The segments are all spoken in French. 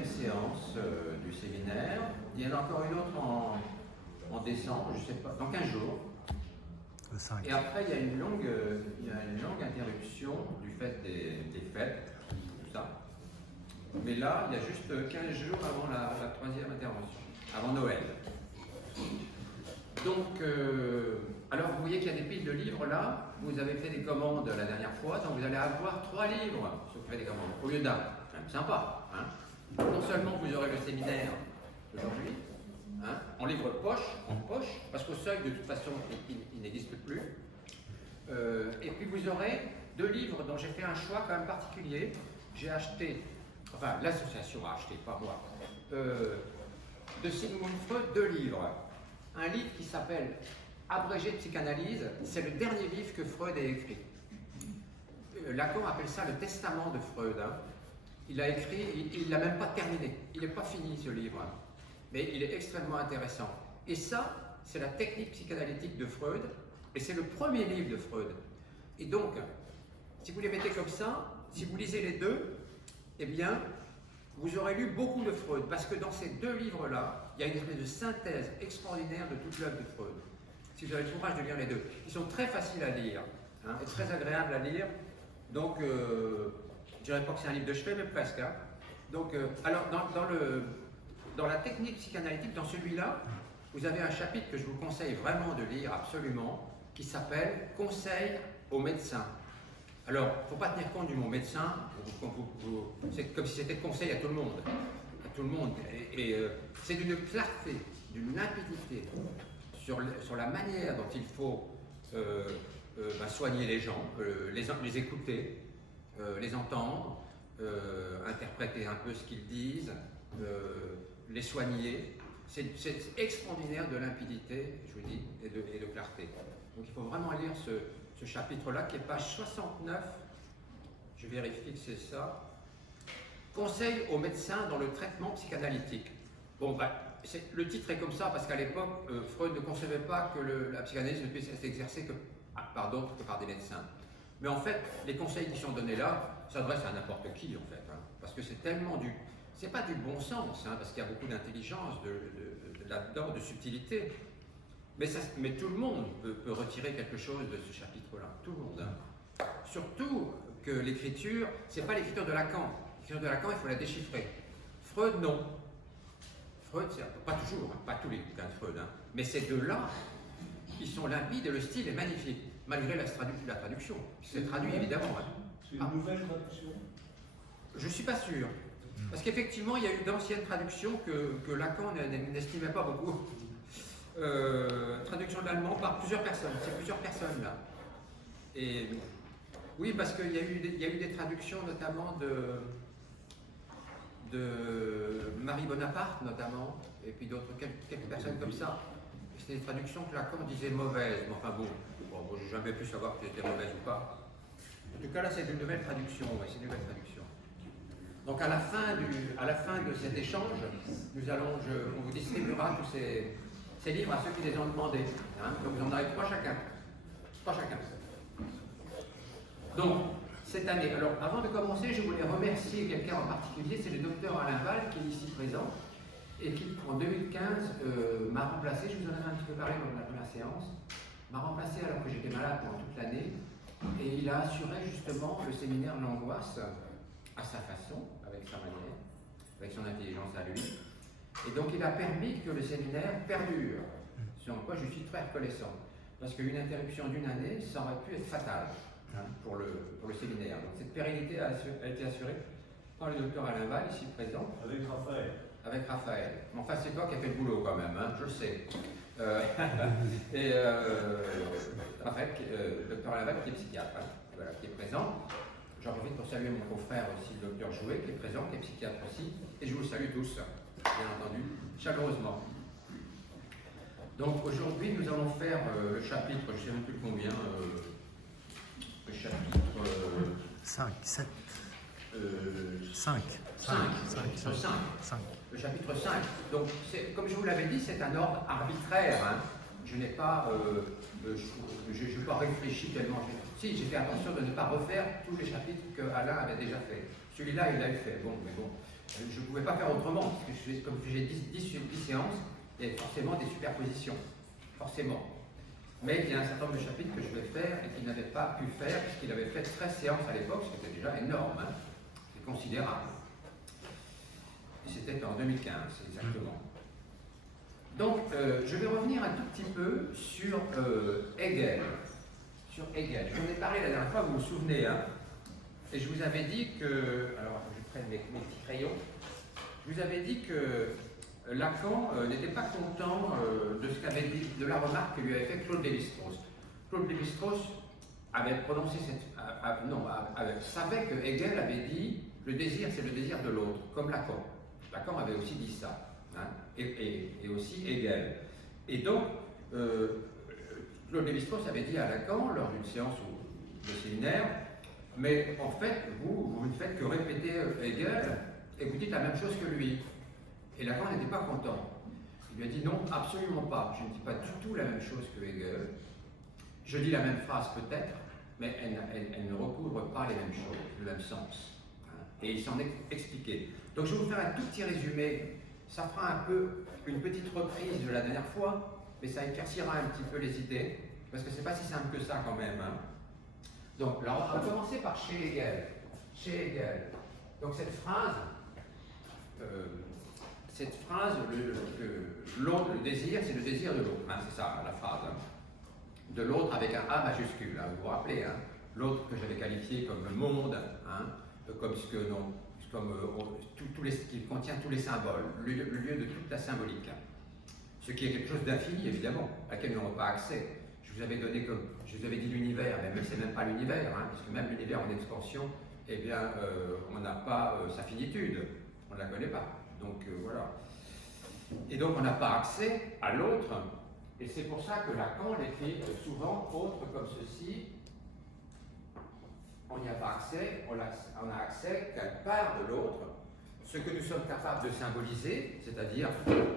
troisième séance du séminaire. Il y en a encore une autre en décembre, je ne sais pas, dans 15 jours. Le 5. Et après, il y a une longue interruption du fait des fêtes, tout ça. Mais là, il y a juste 15 jours avant la troisième intervention, avant Noël. Donc, alors vous voyez qu'il y a des piles de livres là. Vous avez fait des commandes la dernière fois, donc vous allez avoir 3 livres si vous faites des commandes, au lieu d'un. C'est quand même sympa. Hein, non seulement vous aurez le séminaire aujourd'hui, hein, en livre en poche, parce qu'au seuil de toute façon il n'existe plus. Et puis vous aurez 2 livres dont j'ai fait un choix quand même particulier. J'ai acheté, enfin l'association a acheté, pas moi, de Sigmund Freud 2 livres. Un livre qui s'appelle Abrégé de psychanalyse, c'est le dernier livre que Freud a écrit. Lacan appelle ça le testament de Freud. Hein. Il a écrit, il ne l'a même pas terminé, il n'est pas fini ce livre, hein. Mais il est extrêmement intéressant. Et ça, c'est la technique psychanalytique de Freud, et c'est le premier livre de Freud. Et donc, si vous les mettez comme ça, si vous lisez les deux, eh bien, vous aurez lu beaucoup de Freud, parce que dans ces 2 livres-là, il y a une espèce de synthèse extraordinaire de toute l'œuvre de Freud. Si vous avez le courage de lire les 2, ils sont très faciles à lire, hein, et très agréables à lire. Donc, je ne dirais pas que c'est un livre de chevet, mais presque. Hein. Donc, alors, dans la technique psychanalytique, dans celui-là, vous avez un chapitre que je vous conseille vraiment de lire absolument, qui s'appelle « Conseil aux médecins ». Alors, il ne faut pas tenir compte du mot médecin, c'est comme si c'était conseil à tout le monde. À tout le monde. Et c'est d'une clarté, d'une limpidité sur la manière dont il faut soigner les gens, les écouter, les entendre, interpréter un peu ce qu'ils disent, les soigner. C'est extraordinaire de limpidité, je vous dis, et de clarté. Donc il faut vraiment lire ce chapitre-là, qui est page 69. Je vérifie que c'est ça. Conseil aux médecins dans le traitement psychanalytique. Bon, le titre est comme ça parce qu'à l'époque, Freud ne concevait pas que la psychanalyse ne puisse être exercée que par d'autres que par des médecins. Mais en fait, les conseils qui sont donnés là s'adressent à n'importe qui, en fait. Hein, parce que c'est tellement c'est pas du bon sens, hein, parce qu'il y a beaucoup d'intelligence là-dedans, de subtilité. Mais tout le monde peut retirer quelque chose de ce chapitre-là. Tout le monde. Hein. Surtout que l'écriture, c'est pas l'écriture de Lacan. L'écriture de Lacan, il faut la déchiffrer. Freud, non. Freud, pas toujours, hein, pas tous les bouquins de Freud, hein, mais ces 2-là, ils sont limpides et le style est magnifique, malgré la traduction. C'est traduit évidemment. Hein. C'est une nouvelle traduction? Je ne suis pas sûr. Parce qu'effectivement, il y a eu d'anciennes traductions que Lacan n'estimait pas beaucoup. Traduction de l'allemand par plusieurs personnes. C'est plusieurs personnes là. Et oui, parce qu'il y a eu des traductions notamment de Marie Bonaparte notamment, et puis d'autres quelques personnes comme ça. C'était des traductions que Lacan disait mauvaises. Mais enfin bon, moi j'ai jamais pu savoir que c'était mauvaise ou pas. En tout cas là, c'est une nouvelle traduction. Ouais, c'est une nouvelle traduction. Donc à la fin de cet échange, on vous distribuera tous ces livres à ceux qui les ont demandés. Hein. Donc vous en avez 3 chacun. 3 chacun. Donc, cette année, alors avant de commencer, je voulais remercier quelqu'un en particulier, c'est le docteur Alain Val qui est ici présent et qui en 2015 m'a remplacé, je vous en avais un petit peu parlé lors de la première séance, m'a remplacé alors que j'étais malade pendant toute l'année et il a assuré justement le séminaire L'Angoisse à sa façon, avec sa manière, avec son intelligence à lui. Et donc il a permis que le séminaire perdure, sur quoi je suis très reconnaissant. Parce qu'une interruption d'1 année, ça aurait pu être fatal hein, pour le séminaire. Donc cette pérennité a été assurée par le docteur Alain Val, ici présent. Avec Raphaël. Avec Raphaël. Mais enfin, c'est toi qui as fait le boulot quand même, hein, je le sais. Et Raphaël, le docteur Alain Val, qui est psychiatre, hein, voilà, qui est présent. J'en profite pour saluer mon confrère aussi, le docteur Jouet, qui est présent, qui est psychiatre aussi. Et je vous salue tous, bien entendu, chaleureusement. Donc aujourd'hui, nous allons faire le chapitre, je ne sais même plus combien, le chapitre 5, 7. 5. 5. Le chapitre 5. Donc, comme je vous l'avais dit, c'est un ordre arbitraire. Hein. je n'ai pas, je pas réfléchi tellement. Si, j'ai fait attention de ne pas refaire tous les chapitres que Alain avait déjà fait. Celui-là, il l'a fait. Bon, mais bon, je ne pouvais pas faire autrement, parce que comme j'ai 10 séances, il y a forcément des superpositions. Forcément. Mais il y a un certain nombre de chapitres que je vais faire et qu'il n'avait pas pu faire, puisqu'il avait fait 13 séances à l'époque, ce qui était déjà énorme, hein. C'est considérable. C'était en 2015, exactement. Donc, je vais revenir un tout petit peu sur Hegel. Sur Hegel. Je vous en ai parlé la dernière fois, vous vous souvenez, hein, et je vous avais dit que. Alors, je prenne mes petits crayons. Je vous avais dit que Lacan n'était pas content de ce qu'avait dit, de la remarque que lui avait fait Claude Lévi-Strauss. Claude Lévi-Strauss avait prononcé savait que Hegel avait dit le désir, c'est le désir de l'autre, comme Lacan. Lacan avait aussi dit ça, hein, et aussi Hegel. Et donc, Claude Lévi-Strauss avait dit à Lacan, lors d'une séance de séminaire, mais en fait, vous ne faites que répéter Hegel, et vous dites la même chose que lui. Et Lacan n'était pas content. Il lui a dit non, absolument pas. Je ne dis pas du tout la même chose que Hegel. Je dis la même phrase peut-être, mais elle ne recouvre pas les mêmes choses, le même sens. Hein. Et il s'en est expliqué. Donc je vais vous faire un tout petit résumé. Ça fera un peu une petite reprise de la dernière fois, mais ça éclaircira un petit peu les idées, parce que c'est pas si simple que ça quand même. Hein. Donc là, on va commencer par chez Hegel. Chez Hegel. Donc cette phrase, l'autre, le désir, c'est le désir de l'autre. Hein, c'est ça la phrase. Hein. De l'autre avec un A majuscule. Hein, vous vous rappelez, hein, l'autre que j'avais qualifié comme le monde, hein, comme ce que non, comme qui contient tous les symboles, le lieu de toute la symbolique. Hein. Ce qui est quelque chose d'infini, évidemment, à laquelle nous n'avons pas accès. Je vous avais dit l'univers, mais c'est même pas l'univers, hein, puisque même l'univers en expansion, eh bien, on n'a pas sa finitude, on ne la connaît pas. Donc voilà. Et donc on n'a pas accès à l'autre, et c'est pour ça que Lacan l'écrit souvent autre comme ceci. On n'y a pas accès, on a accès qu'à une part de l'autre, ce que nous sommes capables de symboliser, c'est-à-dire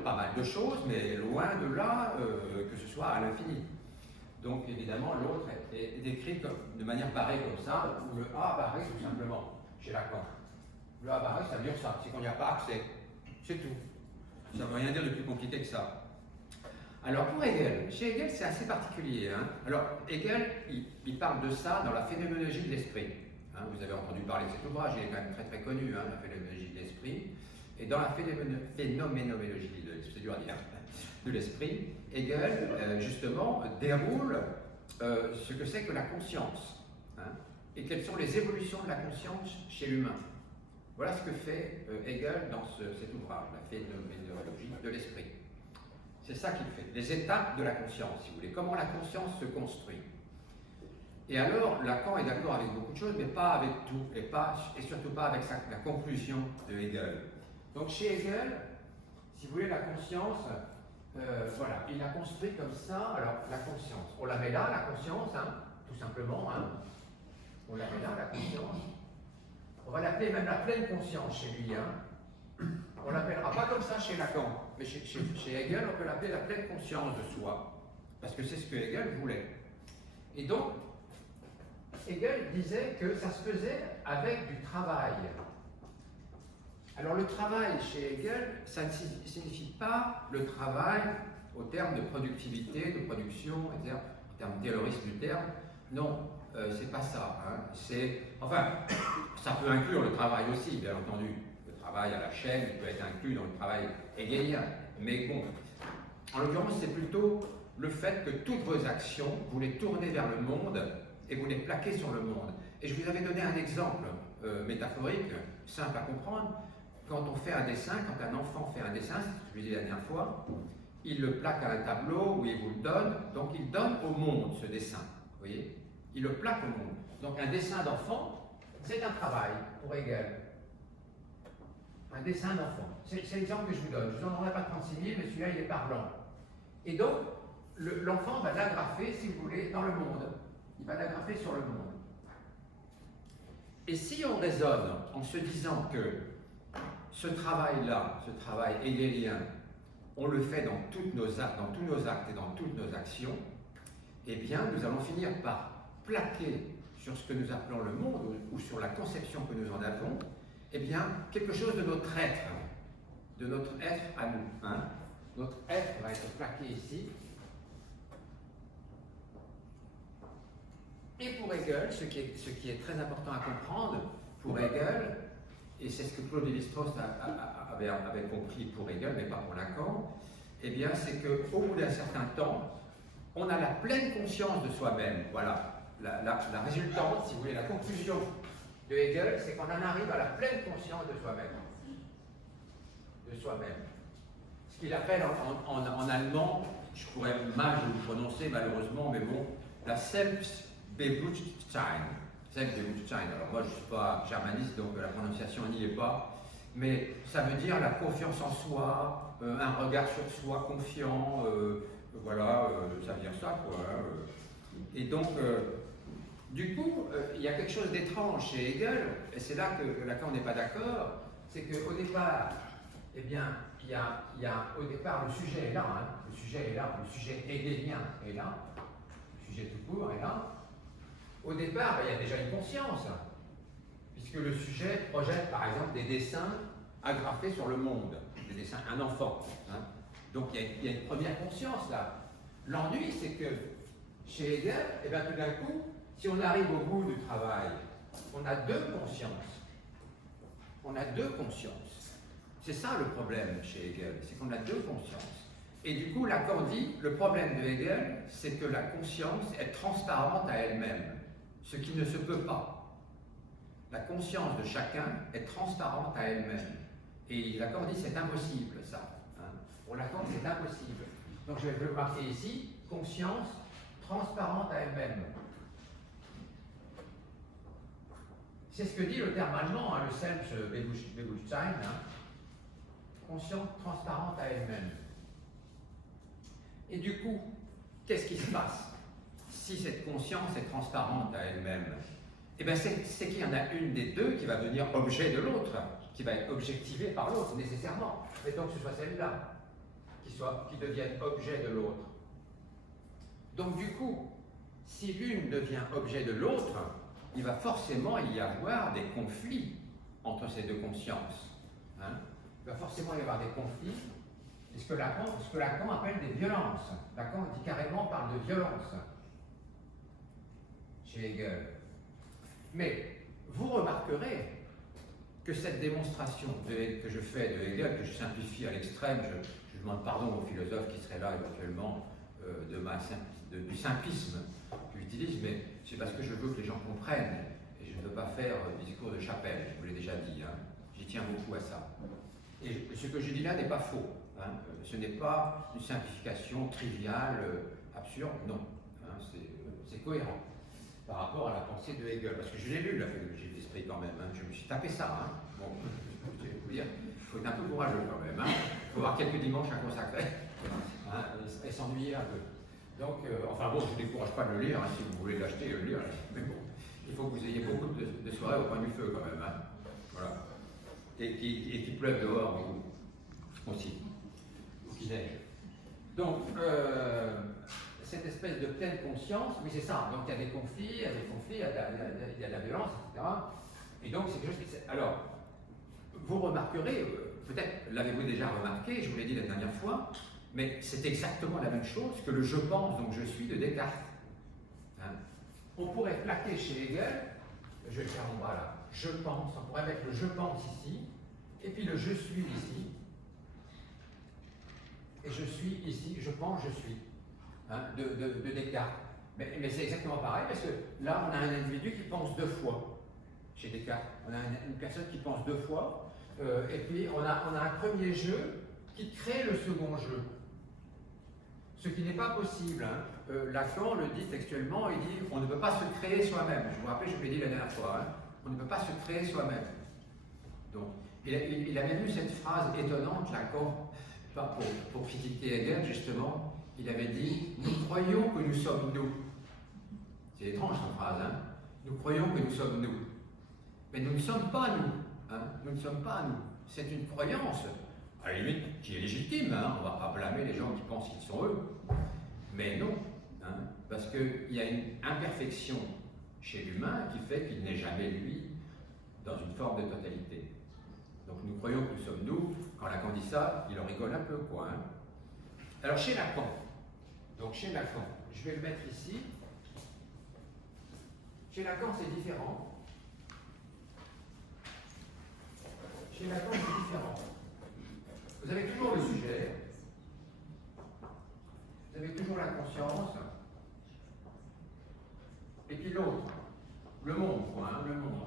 pas mal de choses, mais loin de là que ce soit à l'infini. Donc évidemment l'autre est décrit de manière barrée comme ça, ou le A barré tout simplement, chez Lacan. Le A barré, ça veut dire ça, c'est qu'on n'y a pas accès. C'est tout. Ça ne veut rien dire de plus compliqué que ça. Alors pour Hegel, chez Hegel c'est assez particulier. Hein. Alors Hegel, il parle de ça dans la phénoménologie de l'esprit. Hein, vous avez entendu parler de cet ouvrage, il est quand même très très connu, hein, la phénoménologie de l'esprit. Et dans la phénoménologie c'est dur à dire, de l'esprit, Hegel justement déroule ce que c'est que la conscience, hein, et quelles sont les évolutions de la conscience chez l'humain. Voilà ce que fait Hegel dans cet ouvrage, la phénoménologie de l'esprit. C'est ça qu'il fait, les étapes de la conscience, si vous voulez, comment la conscience se construit. Et alors, Lacan est d'accord avec beaucoup de choses, mais pas avec tout, et surtout pas avec la conclusion de Hegel. Donc chez Hegel, si vous voulez, la conscience, voilà, il l'a construit comme ça. Alors, la conscience, on la met là, la conscience, hein, tout simplement, hein. On la met là, la conscience. On va l'appeler même la pleine conscience chez lui. Hein. On ne l'appellera pas comme ça chez Lacan, mais chez Hegel, on peut l'appeler la pleine conscience de soi, parce que c'est ce que Hegel voulait. Et donc, Hegel disait que ça se faisait avec du travail. Alors le travail chez Hegel, ça ne signifie pas le travail au terme de productivité, de production, etc., en termes taylorisme du terme. Non, c'est pas ça. Hein. Enfin, ça peut inclure le travail aussi, bien entendu. Le travail à la chaîne peut être inclus dans le travail hegelien. Mais bon, en l'occurrence, c'est plutôt le fait que toutes vos actions, vous les tournez vers le monde et vous les plaquez sur le monde. Et je vous avais donné un exemple métaphorique, simple à comprendre. Quand on fait un dessin, quand un enfant fait un dessin, c'est ce que je vous ai dit la dernière fois, il le plaque à un tableau où il vous le donne, donc il donne au monde ce dessin. Vous voyez? Il le plaque au monde. Donc un dessin d'enfant, c'est un travail pour Hegel. Un dessin d'enfant. C'est l'exemple que je vous donne. Je ne vous en donnerai pas 36 000, mais celui-là, il est parlant. Et donc, l'enfant va l'agrafer, si vous voulez, dans le monde. Il va l'agrafer sur le monde. Et si on raisonne en se disant que ce travail-là, ce travail hegelien, on le fait dans tous nos actes et dans toutes nos actions, eh bien, nous allons finir par plaquer sur ce que nous appelons le monde ou sur la conception que nous en avons, eh bien, quelque chose de notre être à nous. Hein. Notre être va être plaqué ici. Et pour Hegel, ce qui est très important à comprendre, pour Hegel, et c'est ce que Claude Lévi-Strauss avait compris pour Hegel, mais pas pour Lacan, eh bien, c'est qu'au bout d'un certain temps, on a la pleine conscience de soi-même. Voilà. La résultante, si vous voulez, la conclusion de Hegel, c'est qu'on en arrive à la pleine conscience de soi-même. De soi-même. Ce qu'il appelle en allemand, je pourrais mal le prononcer malheureusement, mais bon, la Selbstbewusstsein. Selbstbewusstsein. Alors moi, je ne suis pas germaniste, donc la prononciation n'y est pas, mais ça veut dire la confiance en soi, un regard sur soi confiant, voilà, ça veut dire ça, quoi. Et donc, du coup, il y a quelque chose d'étrange chez Hegel, et c'est là que Lacan n'est pas d'accord, c'est qu'au départ, eh bien, il y a au départ, le sujet est là, hein, le sujet est là, le sujet hegelien est là, le sujet tout court est là. Au départ, il y a déjà une conscience, puisque le sujet projette par exemple des dessins agrafés sur le monde, des dessins, un enfant. Hein. Donc il y a une première conscience là. L'ennui, c'est que chez Hegel, eh bien, tout d'un coup, si on arrive au bout du travail, on a deux consciences. On a deux consciences. C'est ça le problème chez Hegel, c'est qu'on a deux consciences. Et du coup, Lacan dit, le problème de Hegel, c'est que la conscience est transparente à elle-même, ce qui ne se peut pas. La conscience de chacun est transparente à elle-même. Et Lacan dit, c'est impossible, ça. Hein. Pour Lacan, c'est impossible. Donc je vais le marquer ici, conscience transparente à elle-même. C'est ce que dit le terme allemand, hein, le Selbstbewusstsein, hein. Conscience transparente à elle-même. Et du coup, qu'est-ce qui se passe si cette conscience est transparente à elle-même? Eh bien, c'est qu'il y en a une des deux qui va devenir objet de l'autre, qui va être objectivée par l'autre, nécessairement. Et donc, ce soit celle-là qui devienne objet de l'autre. Donc, du coup, si l'une devient objet de l'autre, il va forcément y avoir des conflits entre ces deux consciences. Hein. Il va forcément y avoir des conflits, et ce que Lacan appelle des violences. Lacan dit carrément, parle de violence chez Hegel. Mais vous remarquerez que cette démonstration que je fais de Hegel, que je simplifie à l'extrême, je demande pardon aux philosophes qui seraient là éventuellement du simplisme que j'utilise, mais c'est parce que je veux que les gens comprennent, et je ne veux pas faire discours de chapelle, je vous l'ai déjà dit, hein. J'y tiens beaucoup à ça. Et ce que je dis là n'est pas faux, hein. Ce n'est pas une simplification triviale, absurde, non, hein. C'est cohérent par rapport à la pensée de Hegel, parce que je l'ai lu, la philosophie de l'esprit quand même, hein. Je me suis tapé ça, hein. Bon, je vais vous dire, il faut être un peu courageux quand même, hein. Il faut avoir quelques dimanches à consacrer, hein, et s'ennuyer un peu. Donc, enfin bon, je ne vous décourage pas de le lire, hein, si vous voulez l'acheter, le lire, mais bon, il faut que vous ayez beaucoup de soirées au coin du feu quand même, hein. Voilà. Et qu'il pleuve dehors, aussi, ou qu'il neige. Donc, cette espèce de pleine conscience, oui c'est ça, donc il y a des conflits, il y a de la violence, etc. Et donc c'est quelque chose qui... Alors, vous remarquerez, peut-être l'avez-vous déjà remarqué, je vous l'ai dit la dernière fois, mais c'est exactement la même chose que le « je pense, donc je suis » de Descartes. Hein. On pourrait plaquer chez Hegel, je vais le faire en bas là, « je pense », on pourrait mettre le « je pense » ici, et puis le « je suis » ici, et « je suis » ici, « je pense, je suis », hein, de Descartes. Mais c'est exactement pareil, parce que là, on a un individu qui pense deux fois, chez Descartes. On a une personne qui pense deux fois, et puis on a un premier jeu qui crée le second jeu. Ce qui n'est pas possible. Hein. Lacan le dit textuellement, il dit on ne peut pas se créer soi-même. Je vous rappelle, je vous l'ai dit la dernière fois, hein. On ne peut pas se créer soi-même. Donc, il a même eu cette phrase étonnante, Lacan, pour critiquer Hegel, justement, il avait dit nous croyons que nous sommes nous. C'est étrange cette phrase, hein. Nous croyons que nous sommes nous. Mais nous ne sommes pas nous. Hein. Nous ne sommes pas nous. C'est une croyance À la limite, qui est légitime, hein, on ne va pas blâmer les gens qui pensent qu'ils sont eux. Mais non, hein, parce qu'il y a une imperfection chez l'humain qui fait qu'il n'est jamais lui dans une forme de totalité. Donc nous croyons que nous sommes nous. Quand Lacan dit ça, il en rigole un peu, quoi. Hein. Alors chez Lacan, je vais le mettre ici. Chez Lacan, c'est différent. Chez Lacan, c'est différent. Vous avez toujours le sujet, vous avez toujours la conscience, et puis l'autre, le monde, quoi, hein, le monde.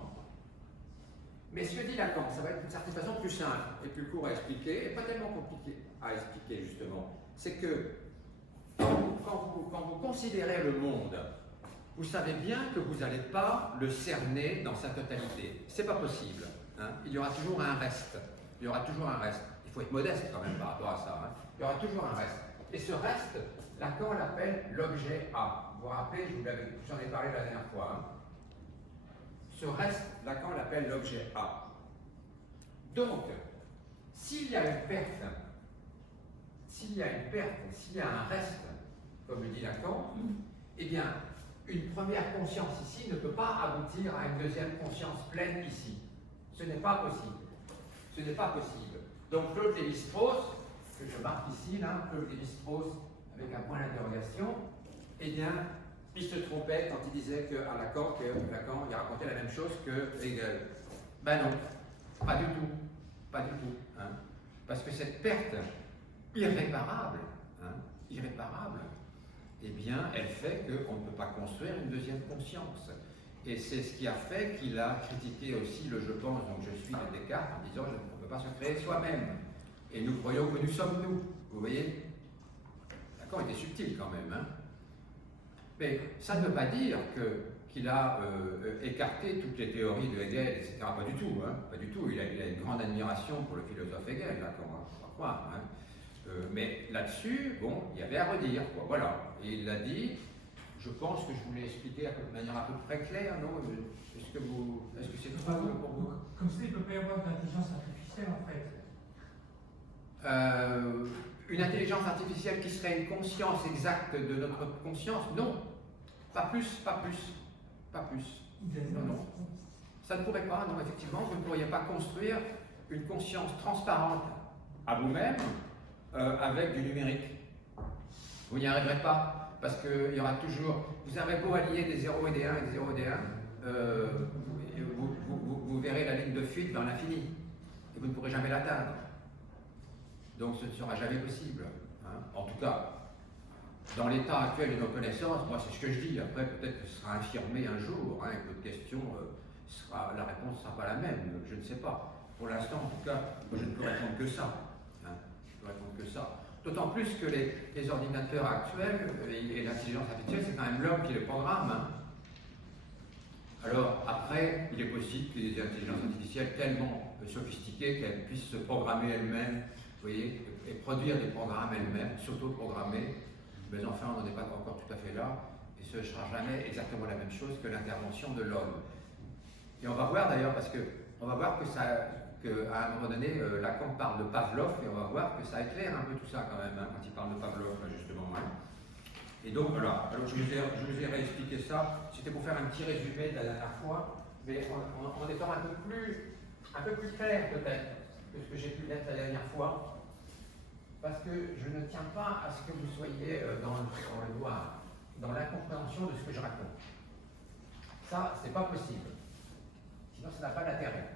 Mais ce que dit Lacan, ça va être d'une certaine façon plus simple et plus court à expliquer, et pas tellement compliqué à expliquer justement. C'est que quand vous considérez le monde, vous savez bien que vous n'allez pas le cerner dans sa totalité. C'est pas possible. Hein. Il y aura toujours un reste. Il y aura toujours un reste. Il faut être modeste quand même par rapport à ça. Hein. Il y aura toujours un reste. Et ce reste, Lacan l'appelle l'objet A. Vous vous rappelez, j'en ai parlé la dernière fois. Hein. Ce reste, Lacan l'appelle l'objet A. Donc, s'il y a une perte, s'il y a un reste, comme le dit Lacan, eh bien, une première conscience ici ne peut pas aboutir à une deuxième conscience pleine ici. Ce n'est pas possible. Ce n'est pas possible. Donc Claude Lévi-Strauss, que je marque ici, là, Claude Lévi-Strauss avec un point d'interrogation, eh bien, il se trompait quand il disait qu'à Lacan, il racontait la même chose que Hegel. Ben non, pas du tout. Pas du tout. Hein. Parce que cette perte irréparable, eh bien, elle fait qu'on ne peut pas construire une deuxième conscience. Et c'est ce qui a fait qu'il a critiqué aussi le je pense, donc je suis de Descartes, en disant on ne peut pas se créer soi-même. Et nous croyons que nous sommes nous. Vous voyez? Lacan était subtil quand même. Hein. Mais ça ne veut pas dire qu'il a écarté toutes les théories de Hegel, etc. Pas du tout. Hein. Pas du tout. Il a une grande admiration pour le philosophe Hegel, Lacan, hein, faut pas croire. Hein. Mais là-dessus, bon, il y avait à redire, quoi. Voilà. Et il l'a dit. Je pense que je vous l'ai expliqué de manière à peu près claire, non? Est-ce que c'est trop pour vous? Comme ça, il ne peut pas y avoir d'intelligence artificielle, en fait. Une intelligence artificielle qui serait une conscience exacte de notre conscience? Non. Pas plus, pas plus. Pas plus. Non, non. Ça ne pourrait pas, non, effectivement, vous ne pourriez pas construire une conscience transparente à vous-même avec du numérique. Vous n'y arriverez pas. Parce qu'il y aura toujours, vous avez beau allier des 0 et des 1 et des 0 et des 1, vous verrez la ligne de fuite dans l'infini, et vous ne pourrez jamais l'atteindre. Donc ce ne sera jamais possible. Hein. En tout cas, dans l'état actuel de nos connaissances, moi c'est ce que je dis, après peut-être que ce sera infirmé un jour, hein, et que votre question, la réponse ne sera pas la même, je ne sais pas. Pour l'instant, en tout cas, moi, je ne peux répondre que ça. Hein. Je peux répondre que ça. D'autant plus que les ordinateurs actuels et l'intelligence artificielle, c'est quand même l'homme qui les programme. Hein. Alors après, il est possible qu'il y ait des intelligences artificielles tellement sophistiquées qu'elles puissent se programmer elles-mêmes, vous voyez, et produire des programmes elles-mêmes, s'auto-programmer. Mais enfin, on n'en est pas encore tout à fait là, et ce ne sera jamais exactement la même chose que l'intervention de l'homme. Et on va voir d'ailleurs, parce que on va voir qu'à un moment donné, Lacan parle de Pavlov, et on va voir que ça éclaire un peu tout ça quand même, hein, quand il parle de Pavlov, justement. Hein. Et donc voilà, alors je vous ai réexpliqué ça, c'était pour faire un petit résumé de la dernière fois, mais en étant un peu plus clair peut-être que ce que j'ai pu l'être la dernière fois, parce que je ne tiens pas à ce que vous soyez dans le noir, dans l'incompréhension de ce que je raconte. Ça, c'est pas possible. Sinon, ça n'a pas d'intérêt.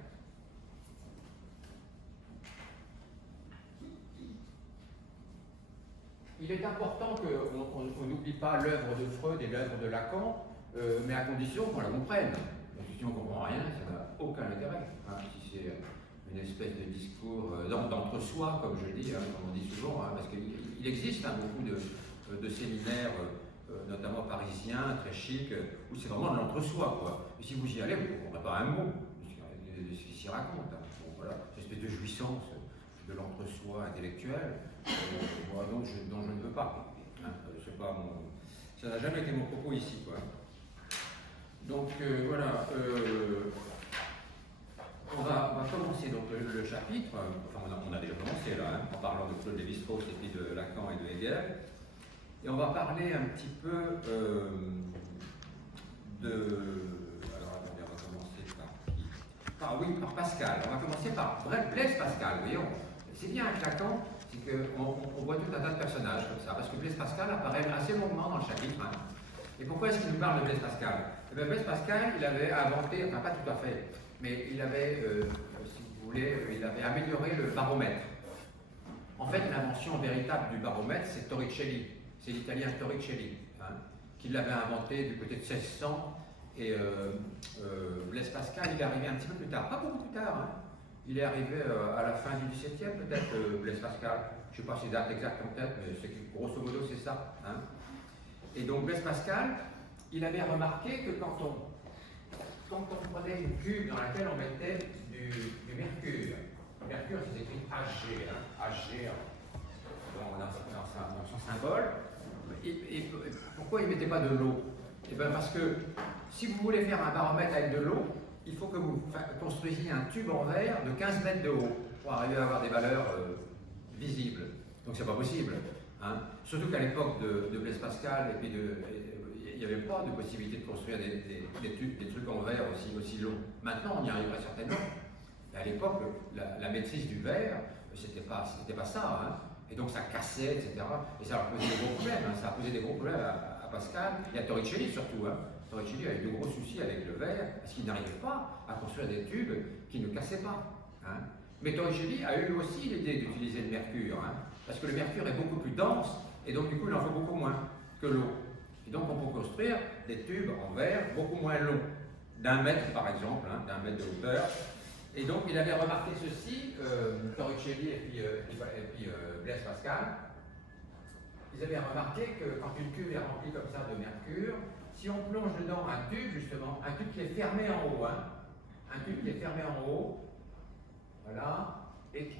Il est important qu'on n'oublie pas l'œuvre de Freud et l'œuvre de Lacan, mais à condition qu'on la comprenne. Parce que si on ne comprend rien, ça n'a aucun intérêt. Hein, si c'est une espèce de discours d'entre-soi, comme je dis, hein, comme on dit souvent, hein, parce qu'il existe hein, beaucoup de séminaires, notamment parisiens, très chics, où c'est vraiment de l'entre-soi, quoi. Et si vous y allez, vous ne comprendrez pas un mot de ce qui s'y raconte. Hein. Bon, voilà, une espèce de jouissance de l'entre-soi intellectuel, dont je ne veux pas. Hein. C'est pas ça n'a jamais été mon propos ici, quoi. Donc voilà, on va commencer donc le chapitre, enfin on a déjà commencé là, hein, en parlant de Claude Lévi-Strauss et puis de Lacan et de Hegel, et on va parler un petit peu alors attendez, on va commencer par qui? Par Pascal. On va commencer par Blaise Pascal, voyons. C'est bien avec Lacan, c'est qu'on voit tout un tas de personnages comme ça, parce que Blaise Pascal apparaît assez longuement dans le chapitre. Hein. Et pourquoi est-ce qu'il nous parle de Blaise Pascal? Eh bien, Blaise Pascal, il avait inventé, enfin pas tout à fait, mais il avait, si vous voulez, il avait amélioré le baromètre. En fait, l'invention véritable du baromètre, c'est Torricelli. C'est l'italien Torricelli, hein, qui l'avait inventé du côté de 1600. Et Blaise Pascal, il est arrivé un petit peu plus tard, pas beaucoup plus tard. Hein. Il est arrivé à la fin du XVIIe, peut-être, Blaise Pascal. Je ne sais pas si date exacte en tête, mais grosso modo, c'est ça. Hein. Et donc, Blaise Pascal, il avait remarqué que quand on prenait une cuve dans laquelle on mettait du mercure, mercure, c'est écrit Ag, hein, Ag dans son symbole, et pourquoi il ne mettait pas de l'eau? Eh bien parce que si vous voulez faire un baromètre avec de l'eau, il faut que vous construisiez un tube en verre de 15 mètres de haut pour arriver à avoir des valeurs visibles. Donc c'est pas possible. Hein. Surtout qu'à l'époque de Blaise Pascal, et puis il n'y avait pas de possibilité de construire des trucs en verre aussi longs. Maintenant, on y arriverait certainement. Mais à l'époque, la maîtrise du verre, c'était pas ça. Hein. Et donc ça cassait, etc. Et ça leur posait des gros problèmes. Hein. Ça a posé des gros problèmes à Pascal et à Torricelli surtout. Hein. Torricelli avait de gros soucis avec le verre parce qu'il n'arrivait pas à construire des tubes qui ne cassaient pas. Hein. Mais Torricelli a eu aussi l'idée d'utiliser le mercure. Hein. Parce que le mercure est beaucoup plus dense et donc du coup il en faut beaucoup moins que l'eau. Et donc on peut construire des tubes en verre beaucoup moins longs, d'1 mètre par exemple, hein, d'1 mètre de hauteur. Et donc il avait remarqué ceci, Torricelli et puis Blaise Pascal. Ils avaient remarqué que quand une cuve est remplie comme ça de mercure, si on plonge dedans un tube justement, un tube qui est fermé en haut, hein, un tube qui est fermé en haut, voilà, et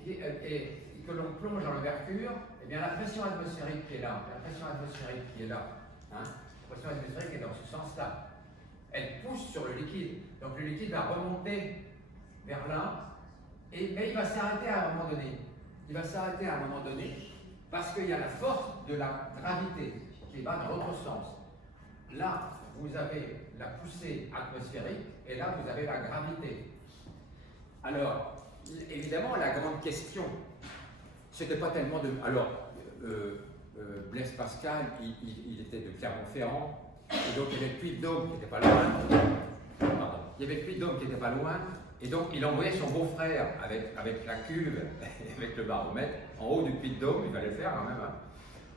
que l'on plonge dans le mercure, eh bien la pression atmosphérique qui est là, hein, la pression atmosphérique est dans ce sens-là. Elle pousse sur le liquide, donc le liquide va remonter vers là, mais il va s'arrêter à un moment donné. Il va s'arrêter à un moment donné parce qu'il y a la force de la gravité qui va dans l'autre sens. Là, vous avez la poussée atmosphérique et là, vous avez la gravité. Alors, évidemment, la grande question, c'était pas tellement de... Alors, Blaise Pascal, il était de Clermont-Ferrand, et donc il y avait le Puy de Dôme qui n'était pas loin. Pardon. Il y avait le Puy de Dôme qui n'était pas loin, et donc il envoyait son beau-frère avec la cuve, avec le baromètre, en haut du Puy de Dôme, il fallait le faire quand même, hein,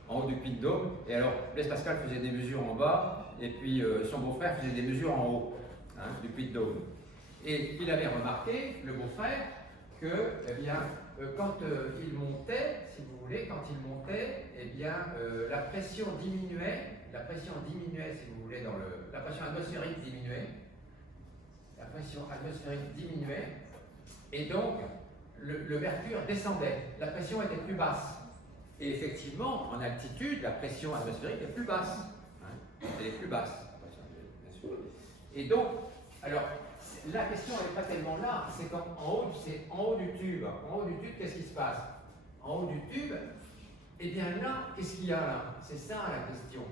en haut du Puy de Dôme, et alors Blaise Pascal faisait des mesures en bas, et puis son beau-frère faisait des mesures en haut, hein, du Puy de Dôme. Et il avait remarqué, le beau-frère, que, eh bien, quand il montait, si vous voulez, eh bien, la pression diminuait, si vous voulez, la pression atmosphérique diminuait, et donc le mercure descendait, la pression était plus basse. Et effectivement, en altitude, la pression atmosphérique est plus basse. Hein, elle est plus basse, bien sûr. Et donc, alors, la question n'est pas tellement là, c'est en haut du tube. En haut du tube, qu'est-ce qui se passe? En haut du tube, eh bien là, qu'est-ce qu'il y a là? C'est ça la question.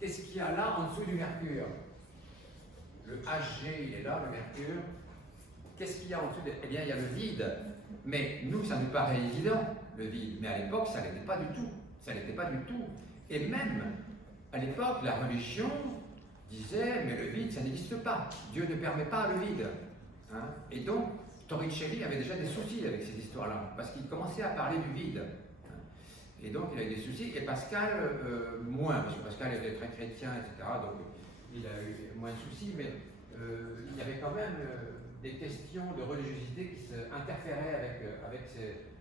Qu'est-ce qu'il y a là en dessous du mercure? Le Hg, il est là, le mercure. Qu'est-ce qu'il y a en dessous Eh bien, il y a le vide. Mais nous, ça nous paraît évident, le vide. Mais à l'époque, ça n'était pas du tout. Ça n'était pas du tout. Et même, à l'époque, la religion disait, mais le vide, ça n'existe pas. Dieu ne permet pas le vide. Hein. Et donc, Torricelli avait déjà des soucis avec cette histoire-là, parce qu'il commençait à parler du vide. Hein. Et donc, il avait des soucis, et Pascal, moins, parce que Pascal était très chrétien, etc., donc il a eu moins de soucis, mais il y avait quand même des questions de religiosité qui interféraient avec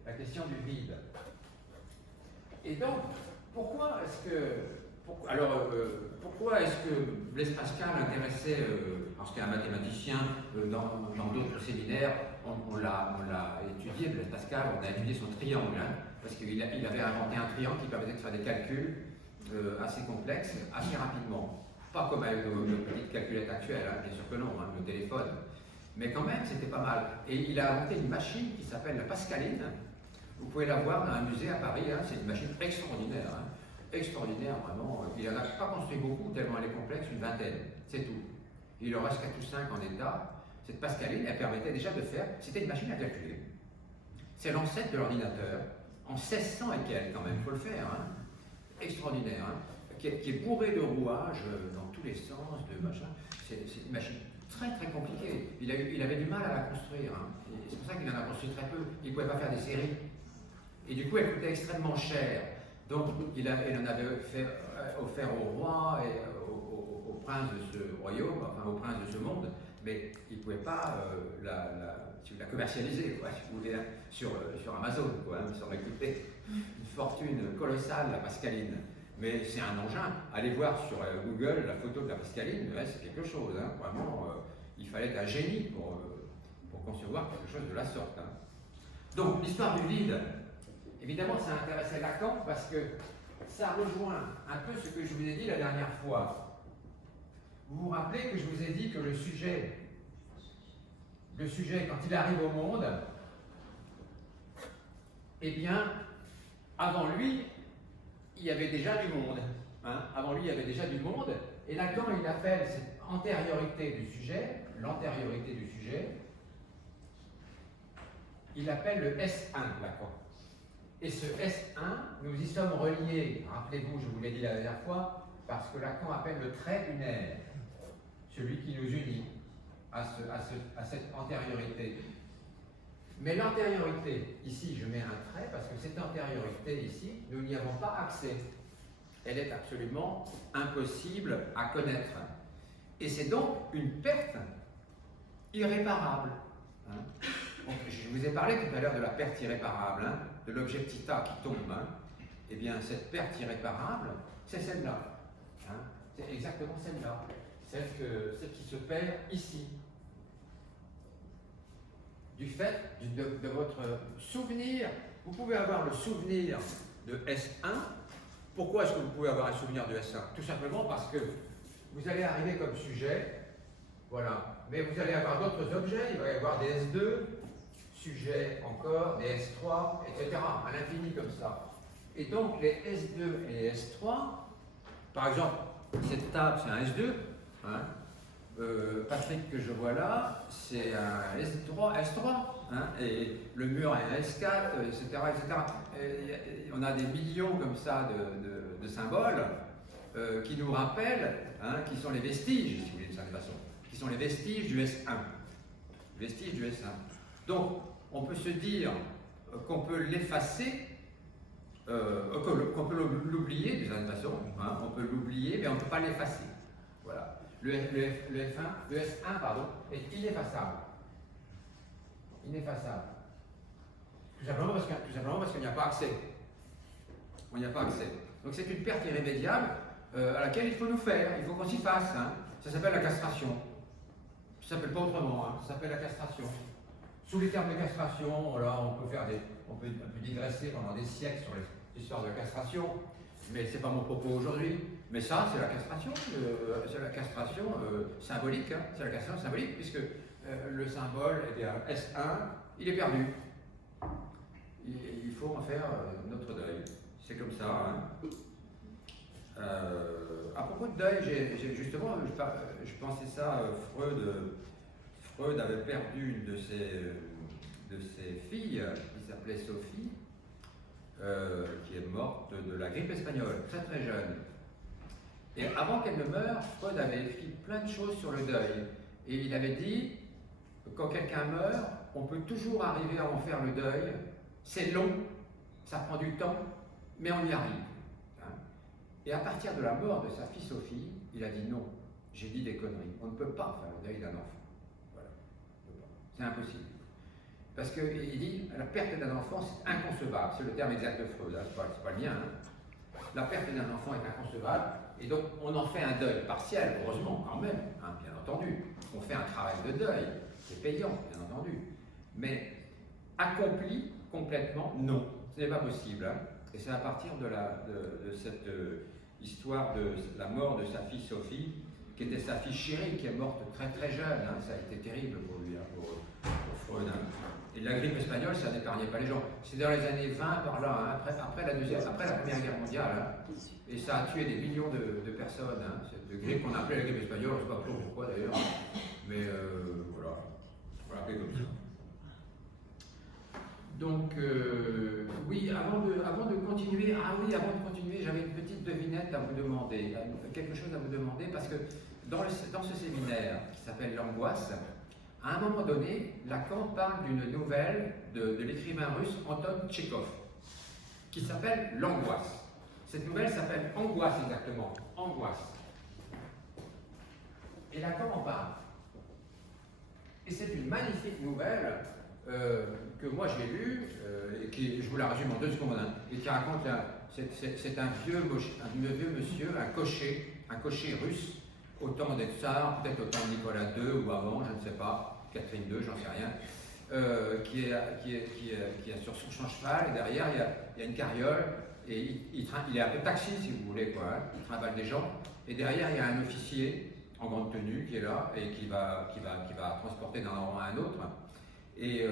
la question du vide. Et donc, pourquoi est-ce que Blaise Pascal intéressait, parce qu'un mathématicien, dans d'autres séminaires, on l'a étudié, Blaise Pascal, on a étudié son triangle, hein, parce qu'il avait inventé un triangle qui permettait de faire des calculs assez complexes, assez rapidement. Pas comme avec nos petites calculettes actuelles, hein, bien sûr que non, hein, le téléphone. Mais quand même, c'était pas mal. Et il a inventé une machine qui s'appelle la Pascaline. Vous pouvez la voir dans un musée à Paris, hein. C'est une machine extraordinaire. Hein. Extraordinaire, vraiment. Il n'en a pas construit beaucoup, tellement elle est complexe, une vingtaine. C'est tout. Il en reste 4 ou 5 en état. Cette Pascaline, elle permettait déjà de faire. C'était une machine à calculer. C'est l'ancêtre de l'ordinateur. En 1600 et quelques, quand même, il faut le faire. Hein. Extraordinaire. Hein. Qui est bourré de rouages dans tous les sens, de machin. C'est une machine très très compliquée. Il avait du mal à la construire. Hein. C'est pour ça qu'il en a construit très peu. Il ne pouvait pas faire des séries. Et du coup, elle coûtait extrêmement cher. Donc, il en avait offert au roi et au prince de ce royaume, enfin au prince de ce monde, mais il ne pouvait pas la commercialiser, quoi, si vous voulez, sur Amazon. Quoi, hein. Ça aurait coûté une fortune colossale, la Pascaline. Mais c'est un engin. Allez voir sur Google la photo de la Pascaline, ouais, c'est quelque chose. Hein. Vraiment, il fallait être un génie pour concevoir quelque chose de la sorte. Hein. Donc, l'histoire du vide, évidemment, ça intéressait Lacan parce que ça rejoint un peu ce que je vous ai dit la dernière fois. Vous vous rappelez que je vous ai dit que le sujet, quand il arrive au monde, eh bien, avant lui, il y avait déjà du monde. Hein. Avant lui, il y avait déjà du monde. Et Lacan, il appelle cette antériorité du sujet, l'antériorité du sujet, il appelle le S1, Lacan. Et ce S1, nous y sommes reliés, rappelez-vous, je vous l'ai dit la dernière fois, parce que Lacan appelle le trait unaire, celui qui nous unit à cette antériorité. Mais l'antériorité, ici je mets un trait, parce que cette antériorité ici, nous n'y avons pas accès. Elle est absolument impossible à connaître. Et c'est donc une perte irréparable. Hein. Donc, je vous ai parlé tout à l'heure de la perte irréparable, hein, de l'objet theta qui tombe. Hein. Eh bien, cette perte irréparable, c'est celle-là. Hein. C'est exactement celle-là. Celle qui se perd ici. Du fait de votre souvenir. Vous pouvez avoir le souvenir de S1. Pourquoi est-ce que vous pouvez avoir un souvenir de S1? Tout simplement parce que vous allez arriver comme sujet, voilà, mais vous allez avoir d'autres objets, il va y avoir des S2, sujets encore, des S3, etc., à l'infini comme ça. Et donc les S2 et les S3, par exemple, cette table c'est un S2, hein. Patrick que je vois là, c'est un S3, hein, et le mur est un S4, etc. etc. Et on a des millions comme ça de symboles qui nous rappellent, hein, qui sont les vestiges, si vous voulez, d'une certaine façon, qui sont les vestiges du S1. Vestiges du S1. Donc, on peut se dire qu'on peut l'effacer, qu'on peut l'oublier d'une certaine façon, hein, on peut l'oublier, mais on ne peut pas l'effacer. Voilà. Le S1 pardon, est ineffaçable. Ineffaçable. Tout simplement parce qu'il n'y a pas accès. On n'y a pas accès. Donc c'est une perte irrémédiable à laquelle il faut nous faire, il faut qu'on s'y fasse. Hein. Ça s'appelle la castration. Ça ne s'appelle pas autrement, hein. Ça s'appelle la castration. Sous les termes de castration, là, on peut digresser pendant des siècles sur l'histoire de la castration, mais ce n'est pas mon propos aujourd'hui. Mais ça, c'est la castration symbolique, hein. C'est la castration symbolique, puisque le symbole est S1, il est perdu. Il faut en faire notre deuil. C'est comme ça. Hein. À propos de deuil, justement, je pensais ça, Freud avait perdu une de ses filles, qui s'appelait Sophie, qui est morte de la grippe espagnole, très très jeune. Et avant qu'elle ne meure, Freud avait écrit plein de choses sur le deuil. Et il avait dit, quand quelqu'un meurt, on peut toujours arriver à en faire le deuil. C'est long, ça prend du temps, mais on y arrive. Hein. Et à partir de la mort de sa fille Sophie, il a dit non, j'ai dit des conneries. On ne peut pas faire le deuil d'un enfant. Voilà. C'est impossible. Parce qu'il dit, la perte d'un enfant, c'est inconcevable. C'est le terme exact de Freud, hein. C'est pas le mien. Hein. La perte d'un enfant est inconcevable. Et donc, on en fait un deuil partiel, heureusement, quand même, hein, bien entendu. On fait un travail de deuil, c'est payant, bien entendu. Mais accompli complètement, non, ce n'est pas possible. Hein. Et c'est à partir de cette histoire de la mort de sa fille Sophie qui était sa fille chérie, qui est morte très très jeune. Hein. Ça a été terrible pour lui, hein, pour Freud. Hein. Et la grippe espagnole, ça n'épargnait pas les gens. C'est dans les années 20 par là, hein, après la Première Guerre mondiale. Hein. Et ça a tué des millions de personnes. Hein. Cette grippe qu'on appelait la grippe espagnole, on ne sait pas trop pourquoi d'ailleurs. Mais voilà, on l'appelait comme ça. Donc, oui, avant de continuer, j'avais une petite devinette à vous demander, quelque chose à vous demander, parce que dans ce séminaire qui s'appelle l'angoisse, à un moment donné, Lacan parle d'une nouvelle de l'écrivain russe Anton Tchekhov, qui s'appelle l'angoisse. Cette nouvelle s'appelle Angoisse exactement, Angoisse. Et Lacan en parle. Et c'est une magnifique nouvelle que moi j'ai lue, et qui, je vous la résume en 2 secondes, hein, et qui raconte, c'est un vieux monsieur, un cocher russe, au temps des tsars, peut-être au temps de Nicolas II ou avant, je ne sais pas, Catherine II, j'en sais rien, qui est sur son cheval, et derrière il y a une carriole, et il est un peu taxi si vous voulez, quoi, hein, il trimballe des gens, et derrière il y a un officier en grande tenue qui est là, et qui va transporter d'un endroit à un autre. Et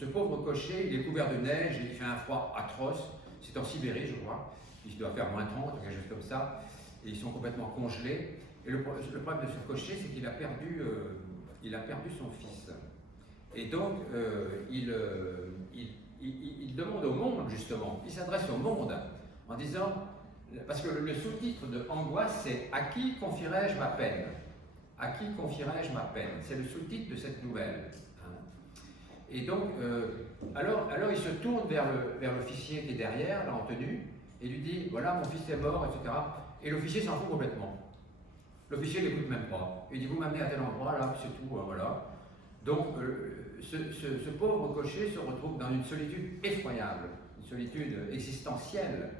ce pauvre cocher, il est couvert de neige, et il fait un froid atroce, c'est en Sibérie je crois, il doit faire moins 30, quelque chose comme ça, et ils sont complètement congelés. Et le problème de ce cocher, c'est qu'il a perdu son fils. Et donc, il demande au monde, justement, il s'adresse au monde en disant, parce que le sous-titre de Angoisse, c'est « À qui confierai-je ma peine ?» À qui confierai-je ma peine? C'est le sous-titre de cette nouvelle. Hein. Et donc, alors il se tourne vers l'officier qui est derrière, là en tenue, et lui dit, voilà, mon fils est mort, etc. Et l'officier s'en fout complètement. L'officier ne l'écoute même pas. Il dit, vous m'amenez à tel endroit, là, c'est tout, voilà. Donc, ce pauvre cocher se retrouve dans une solitude effroyable, une solitude existentielle,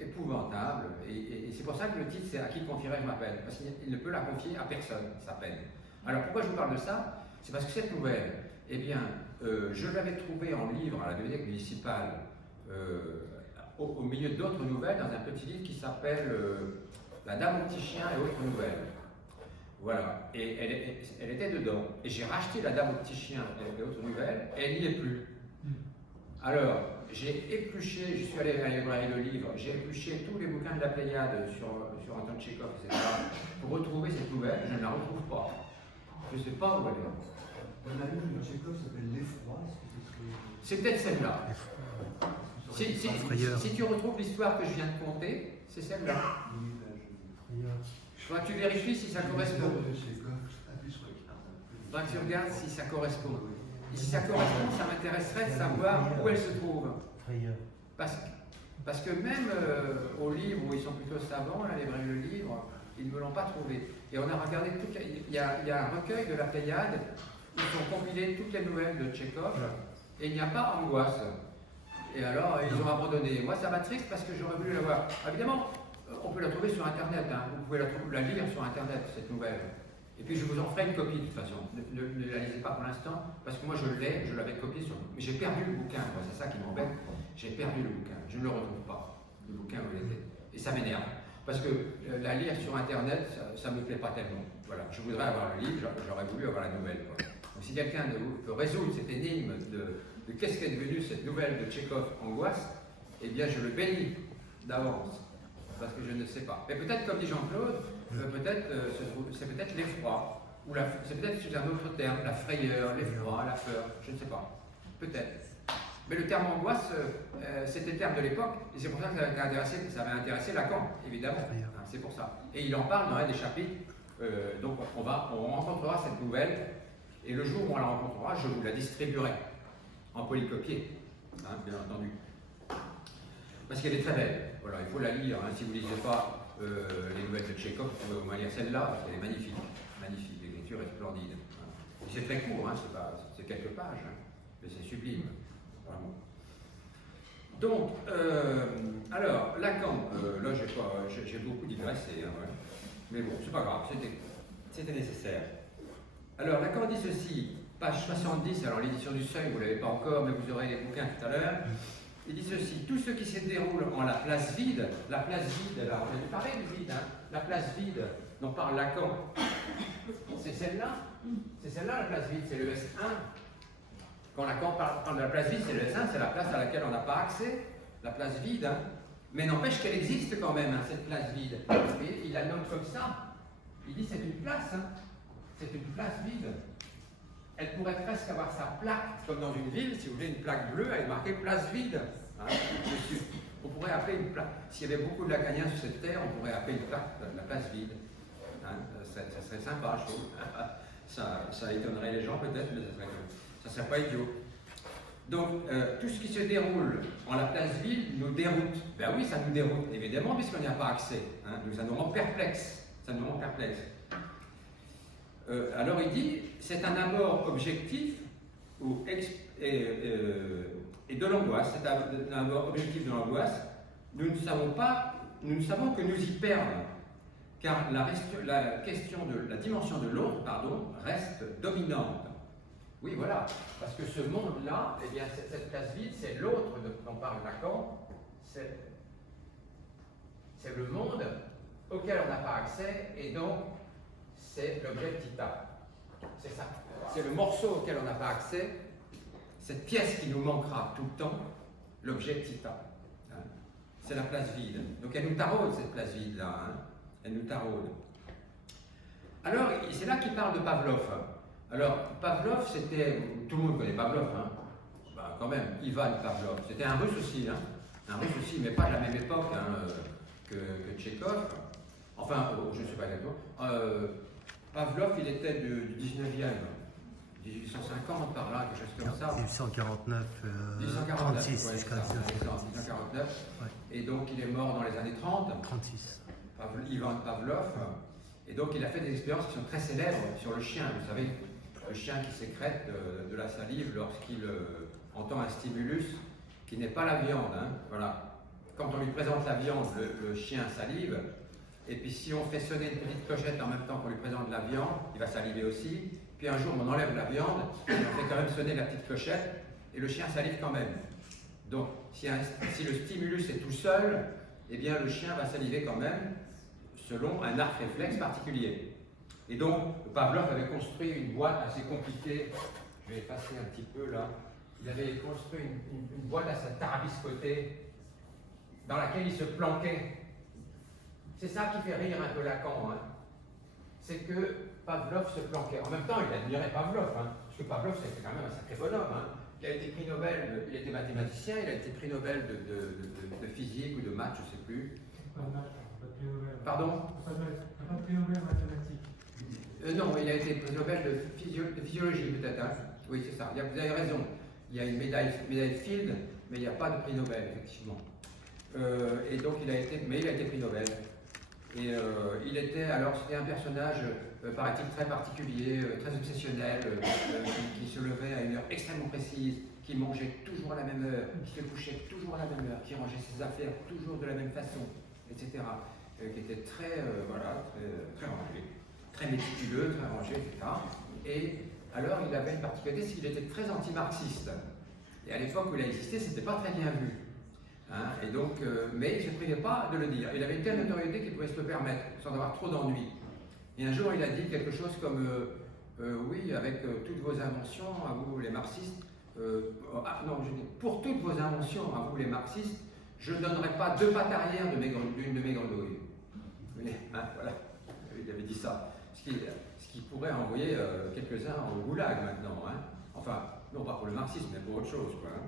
épouvantable. Et c'est pour ça que le titre, c'est « À qui confierai-je ma peine ?» Parce qu'il ne peut la confier à personne, sa peine. Alors, pourquoi je vous parle de ça? C'est parce que cette nouvelle, eh bien, je l'avais trouvée en livre à la bibliothèque municipale, au milieu d'autres nouvelles, dans un petit livre qui s'appelle La Dame au petit chien et autres nouvelles. Voilà, et elle était dedans. Et j'ai racheté La Dame au petit chien et autres nouvelles, et elle n'y est plus. Alors, j'ai épluché, je suis allé à la librairie Le Livre, j'ai épluché tous les bouquins de la Pléiade sur Anton Tchekhov, etc., pour retrouver cette nouvelle. Je ne la retrouve pas. Je ne sais pas où elle est. On a une de Tchekhov qui s'appelle L'Effroi. C'est peut-être celle-là. Si tu retrouves l'histoire que je viens de conter, c'est celle-là. Faudra que tu vérifies si ça correspond. Faudra que tu regardes si ça correspond. Et si ça correspond, ça m'intéresserait de savoir où elle se trouve. Parce que même au livre où ils sont plutôt savants, là, les vrais le livre, ils ne me l'ont pas trouvé. Et on a regardé il y a un recueil de la Pléiade où sont compilées toutes les nouvelles de Tchekhov, et il n'y a pas Angoisse. Et alors, ils ont abandonné. Moi, ça m'attriste parce que j'aurais voulu la voir. Évidemment, on peut la trouver sur Internet. Hein. Vous pouvez la lire sur Internet, cette nouvelle. Et puis, je vous en ferai une copie, de toute façon. Ne la lisez pas pour l'instant, parce que moi, je l'avais copié sur... Mais j'ai perdu le bouquin, moi. C'est ça qui m'embête. J'ai perdu le bouquin. Je ne le retrouve pas, le bouquin où il était. Et ça m'énerve. Parce que la lire sur Internet, ça ne me plaît pas tellement. Voilà. Je voudrais avoir le livre, j'aurais voulu avoir la nouvelle, quoi. Donc, si quelqu'un peut résoudre cette énigme de qu'est-ce qu'est devenu cette nouvelle de Tchekhov, Angoisse, eh bien je le bénis d'avance, parce que je ne sais pas. Mais peut-être, comme dit Jean-Claude, c'est peut-être l'effroi, ou c'est peut-être sous un autre terme, la frayeur, l'effroi, la peur, je ne sais pas. Peut-être. Mais le terme angoisse, c'était le terme de l'époque, et c'est pour ça que ça avait intéressé Lacan, évidemment. Hein, c'est pour ça. Et il en parle dans un des chapitres, donc on rencontrera cette nouvelle, et le jour où on la rencontrera, je vous la distribuerai. En polycopier, hein, bien entendu. Parce qu'elle est très belle. Voilà, il faut la lire. Hein. Si vous ne lisez pas les nouvelles de Tchekhov, vous pouvez au moins lire celle-là, parce qu'elle est magnifique. Magnifique, l'écriture est splendide. Hein. C'est très court, hein, c'est quelques pages, hein, mais c'est sublime. Vraiment. Donc, alors, Lacan, là j'ai beaucoup digressé, hein, ouais. Mais bon, c'est pas grave, c'était nécessaire. Alors, Lacan dit ceci. Page 70, alors l'édition du Seuil, vous ne l'avez pas encore, mais vous aurez les bouquins tout à l'heure. Il dit ceci: tout ce qui se déroule en la place vide, alors je vais parler du vide, hein, la place vide dont parle Lacan, c'est celle-là. C'est celle-là la place vide, c'est le S1. Quand Lacan parle de la place vide, c'est le S1, c'est la place à laquelle on n'a pas accès, la place vide. Hein. Mais n'empêche qu'elle existe quand même, hein, cette place vide. Et il la nomme comme ça. Il dit c'est une place, hein. C'est une place vide. Elle pourrait presque avoir sa plaque, comme dans une ville, si vous voulez, une plaque bleue avec marqué place vide. Hein, dessus. On pourrait appeler une plaque. S'il y avait beaucoup de lacaniens sur cette terre, on pourrait appeler une plaque la place vide. Hein, ça serait sympa, je trouve. Ça étonnerait les gens peut-être, mais ça serait pas idiot. Donc, tout ce qui se déroule en la place vide nous déroute. Ben oui, ça nous déroute, évidemment, puisqu'on n'y a pas accès. Hein, ça nous rend perplexes. Ça nous rend perplexes. Alors il dit, c'est un abord objectif et de l'angoisse. C'est un abord objectif de l'angoisse. Nous ne savons que nous y perdre, car la question de la dimension de l'autre, reste dominante. Oui, voilà, parce que ce monde-là, eh bien, cette place vide, c'est l'autre dont parle Lacan, c'est le monde auquel on n'a pas accès, et donc c'est l'objectita. C'est ça. C'est le morceau auquel on n'a pas accès, cette pièce qui nous manquera tout le temps, l'objectita. Hein. C'est la place vide. Donc elle nous taraude, cette place vide-là. Hein. Elle nous taraude. Alors, c'est là qu'il parle de Pavlov. Alors, Pavlov, c'était. Tout le monde connaît Pavlov, hein. Ben, quand même, Ivan Pavlov. C'était un russe aussi, hein. Un russe aussi, mais pas de la même époque hein, que Tchekhov. Enfin, je ne sais pas exactement. Pavlov, il était du 19e, 1850 par là, quelque chose comme ça. 1849, 1849, 36 ouais, jusqu'à 1949. Ouais. Et donc, il est mort dans les années 30. 36. Ivan Pavlov. Et donc, il a fait des expériences qui sont très célèbres sur le chien. Vous savez, le chien qui sécrète de la salive lorsqu'il entend un stimulus qui n'est pas la viande. Hein. Voilà. Quand on lui présente la viande, le chien salive. Et puis si on fait sonner une petite clochette en même temps qu'on lui présente la viande, il va saliver aussi. Puis un jour, on enlève la viande, et on fait quand même sonner la petite clochette, et le chien salive quand même. Donc, si le stimulus est tout seul, eh bien le chien va saliver quand même, selon un arc réflexe particulier. Et donc, Pavlov avait construit une boîte assez compliquée. Je vais effacer un petit peu là. Il avait construit une boîte assez tarabiscotée, dans laquelle il se planquait. C'est ça qui fait rire un peu Lacan. Hein. C'est que Pavlov se planquait. En même temps, il admirait Pavlov, hein, parce que Pavlov, c'était quand même un sacré bonhomme. Hein. Il a été prix Nobel, il était mathématicien, il a été prix Nobel de physique ou de maths, je ne sais plus. Pas de maths, pas de prix Nobel. Pardon? Pas de prix Nobel en mathématiques. Non, il a été prix Nobel de physiologie peut-être. Hein. Oui, c'est ça. Vous avez raison. Il y a une médaille Field, mais il n'y a pas de prix Nobel, effectivement. Et donc, il a été prix Nobel. Et c'était un personnage, paraît-il, très particulier, très obsessionnel, qui se levait à une heure extrêmement précise, qui mangeait toujours à la même heure, qui se couchait toujours à la même heure, qui rangeait ses affaires toujours de la même façon, etc. Qui était très rangé, très méticuleux, très rangé, etc. Et alors, il avait une particularité, c'est qu'il était très anti-marxiste. Et à l'époque où il a existé, c'était pas très bien vu. Hein, et donc, mais il ne se privait pas de le dire. Il avait une telle notoriété qu'il pouvait se le permettre, sans avoir trop d'ennuis. Et un jour, il a dit quelque chose comme oui, avec toutes vos inventions, à vous les marxistes, pour toutes vos inventions, à vous les marxistes, je ne donnerai pas 2 pattes arrière d'une de mes grenouilles. Hein, voilà, il avait dit ça. Ce qui pourrait envoyer quelques-uns au goulag maintenant. Hein. Enfin, non pas pour le marxisme, mais pour autre chose. Quoi, hein.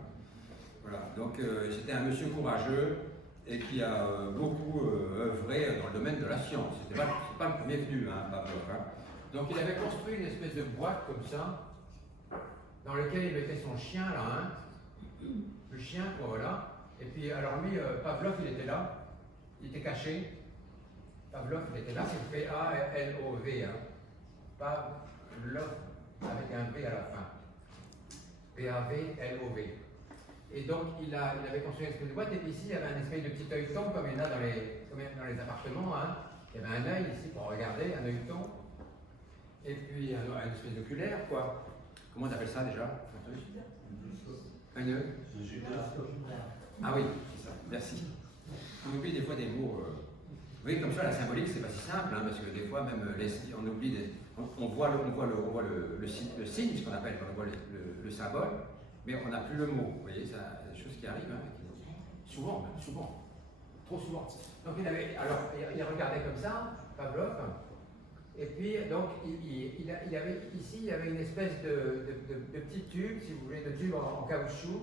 Voilà, donc c'était un monsieur courageux et qui a beaucoup œuvré dans le domaine de la science. C'était pas le premier venu, hein, Pavlov. Hein. Donc il avait construit une espèce de boîte comme ça, dans laquelle il mettait son chien là, hein. Le chien, voilà. Et puis alors lui, Pavlov, il était là, il était caché. Pavlov, il était là, c'est P-A-L-O-V, hein. Pavlov, avec un V à la fin. P-A-V-L-O-V. Et donc, il avait construit une espèce de boîte, et puis ici, il y avait un espèce de petit œilleton, comme il y en a dans les appartements. Hein. Il y avait un œil ici pour regarder, un œilleton. Et puis, une espèce d'oculaire, quoi. Comment on appelle ça déjà? Un œil? Ah oui, c'est ça, merci. On oublie des fois des mots voyez, comme ça, la symbolique, c'est pas si simple, hein, parce que des fois, même, on oublie, on voit le signe, ce qu'on appelle, quand on voit le symbole, mais on n'a plus le mot. Vous voyez, ça, c'est des choses qui arrivent, hein, souvent, même, souvent, trop souvent. Donc, il regardait comme ça, Pavlov, et puis, donc, il y avait une espèce de petit tube, si vous voulez, de tube en caoutchouc,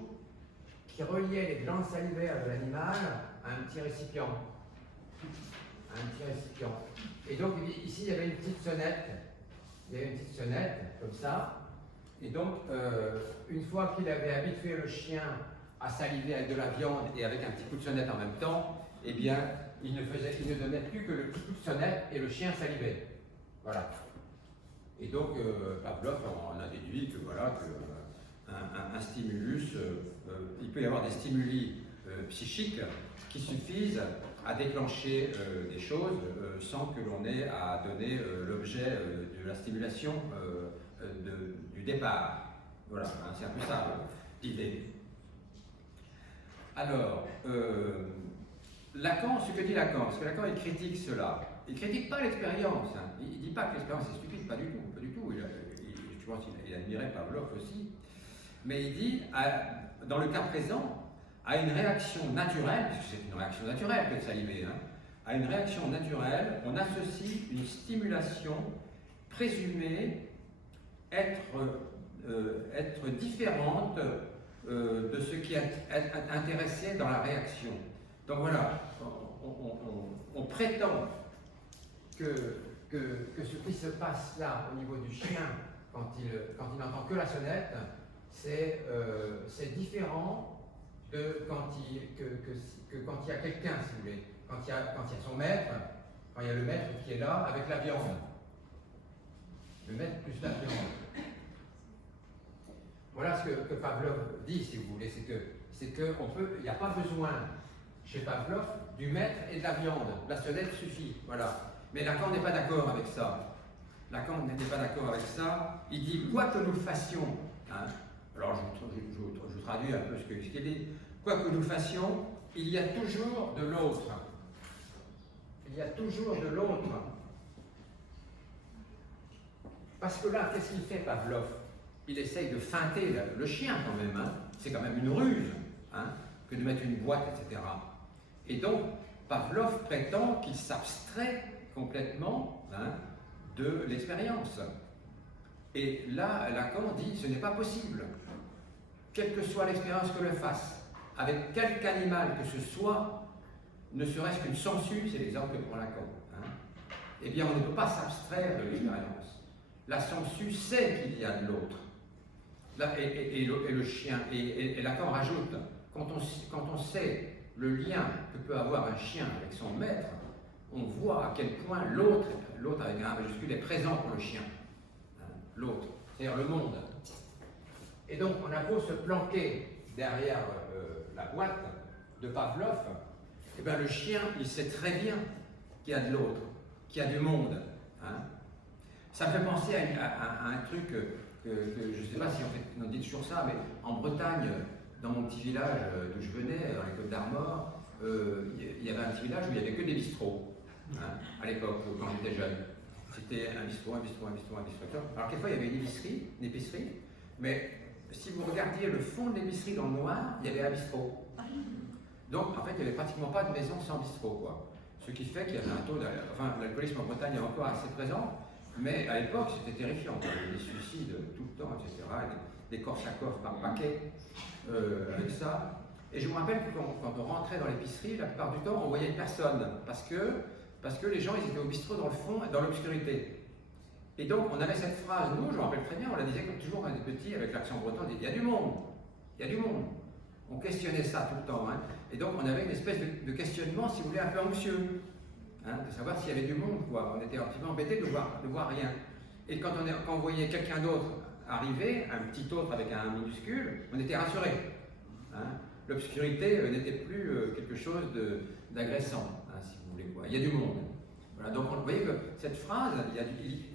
qui reliait les glandes salivaires de l'animal à un petit récipient. Et donc, ici, il y avait une petite sonnette. Il y avait une petite sonnette, comme ça. Et donc, une fois qu'il avait habitué le chien à saliver avec de la viande et avec un petit coup de sonnette en même temps, eh bien, il ne donnait plus que le petit coup de sonnette et le chien salivait. Voilà. Et donc, Pavlov en a déduit que voilà, un stimulus, il peut y avoir des stimuli psychiques qui suffisent à déclencher des choses sans que l'on ait à donner l'objet de la stimulation du départ. Voilà, hein, c'est un peu ça l'idée. Alors, Lacan, ce que dit Lacan, parce que Lacan il critique cela. Il ne critique pas l'expérience, hein. Il ne dit pas que l'expérience est stupide, pas du tout, pas du tout. Je pense qu'il admirait Pavlov aussi. Mais il dit, dans le cas présent, à une réaction naturelle, puisque c'est une réaction naturelle que de saliver, hein, à une réaction naturelle, on associe une stimulation présumée être différente de ce qui intéressait dans la réaction. Donc voilà, on prétend que ce qui se passe là au niveau du chien quand il n'entend que la sonnette, c'est différent de quand il y a quelqu'un, si vous voulez, quand il y a son maître, quand il y a le maître qui est là avec la viande. Le maître plus la viande. Voilà ce que Pavlov dit, si vous voulez, c'est qu'il n'y a pas besoin chez Pavlov du maître et de la viande. La sonnette suffit, voilà. Mais Lacan n'est pas d'accord avec ça. Lacan n'était pas d'accord avec ça. Il dit, quoi que nous fassions, hein, alors je traduis un peu ce qu'il dit, quoi que nous fassions, il y a toujours de l'autre. Il y a toujours de l'autre. Parce que là, qu'est-ce qu'il fait, Pavlov? Il essaye de feinter le chien quand même, hein. C'est quand même une ruse, hein, que de mettre une boîte, etc. Et donc, Pavlov prétend qu'il s'abstrait complètement, hein, de l'expérience. Et là, Lacan dit, ce n'est pas possible. Quelle que soit l'expérience que l'on fasse, avec quelque animal que ce soit, ne serait-ce qu'une sangsue, c'est l'exemple que prend Lacan, hein, eh bien, on ne peut pas s'abstraire de l'expérience. La sangsue sait qu'il y a de l'autre. Et le chien, et Lacan rajoute, quand on sait le lien que peut avoir un chien avec son maître, on voit à quel point l'autre avec un majuscule, est présent pour le chien. Hein, l'autre, c'est-à-dire le monde. Et donc, on a beau se planquer derrière la boîte de Pavlov, eh bien, le chien, il sait très bien qu'il y a de l'autre, qu'il y a du monde. Hein. Ça me fait penser à un truc que je ne sais pas si on dit toujours ça, mais en Bretagne, dans mon petit village d'où je venais, dans les Côtes d'Armor, il y avait un petit village où il n'y avait que des bistrots, hein, à l'époque, quand j'étais jeune. C'était un bistrot. Alors quelquefois il y avait une épicerie, mais si vous regardiez le fond de l'épicerie dans le noir, il y avait un bistrot. Donc en fait, il n'y avait pratiquement pas de maison sans bistrot, quoi. Ce qui fait qu'il y avait un taux l'alcoolisme en Bretagne est encore assez présent, mais à l'époque c'était terrifiant. Il y avait des suicides tout le temps, etc. Des Korsakov par paquet avec ça. Et je me rappelle que quand on rentrait dans l'épicerie, la plupart du temps, on voyait personne, parce que les gens, ils étaient au bistrot dans le fond, dans l'obscurité. Et donc, on avait cette phrase, nous, je me rappelle très bien, on la disait comme toujours quand on était petit, avec l'accent breton, on disait, il y a du monde, il y a du monde. On questionnait ça tout le temps, hein. Et donc, on avait une espèce de questionnement, si vous voulez, un peu anxieux, hein, de savoir s'il y avait du monde, quoi. On était un petit peu embêtés de voir rien. Et quand on voyait quelqu'un d'autre arriver, un petit autre avec un minuscule, on était rassurés. Hein. L'obscurité n'était plus quelque chose d'agressant, hein, si vous voulez, quoi. Il y a du monde. Voilà, donc vous voyez que cette phrase,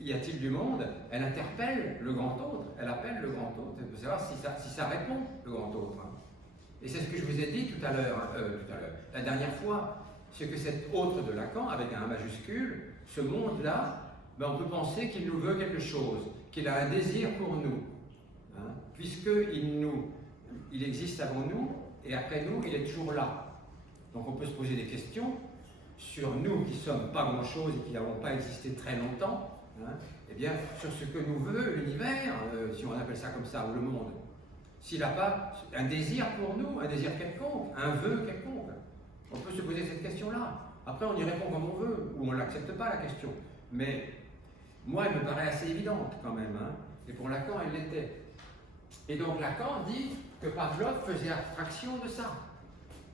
y a-t-il du monde, elle interpelle le grand autre, elle appelle le grand autre, pour savoir si ça répond, le grand autre. Hein. Et c'est ce que je vous ai dit tout à l'heure, la dernière fois, c'est que cet autre de Lacan, avec un A majuscule, ce monde-là, ben, on peut penser qu'il nous veut quelque chose, qu'il a un désir pour nous, hein, puisqu'il existe avant nous, et après nous, il est toujours là. Donc on peut se poser des questions sur nous qui ne sommes pas grand-chose et qui n'avons pas existé très longtemps, hein, eh bien, sur ce que nous veut l'univers, si on appelle ça comme ça, ou le monde. S'il n'a pas un désir pour nous, un désir quelconque, un vœu quelconque, on peut se poser cette question-là. Après, on y répond comme on veut, ou on ne l'accepte pas, la question. Mais moi, elle me paraît assez évidente quand même, hein, et pour Lacan, elle l'était. Et donc Lacan dit que Pavlov faisait abstraction de ça.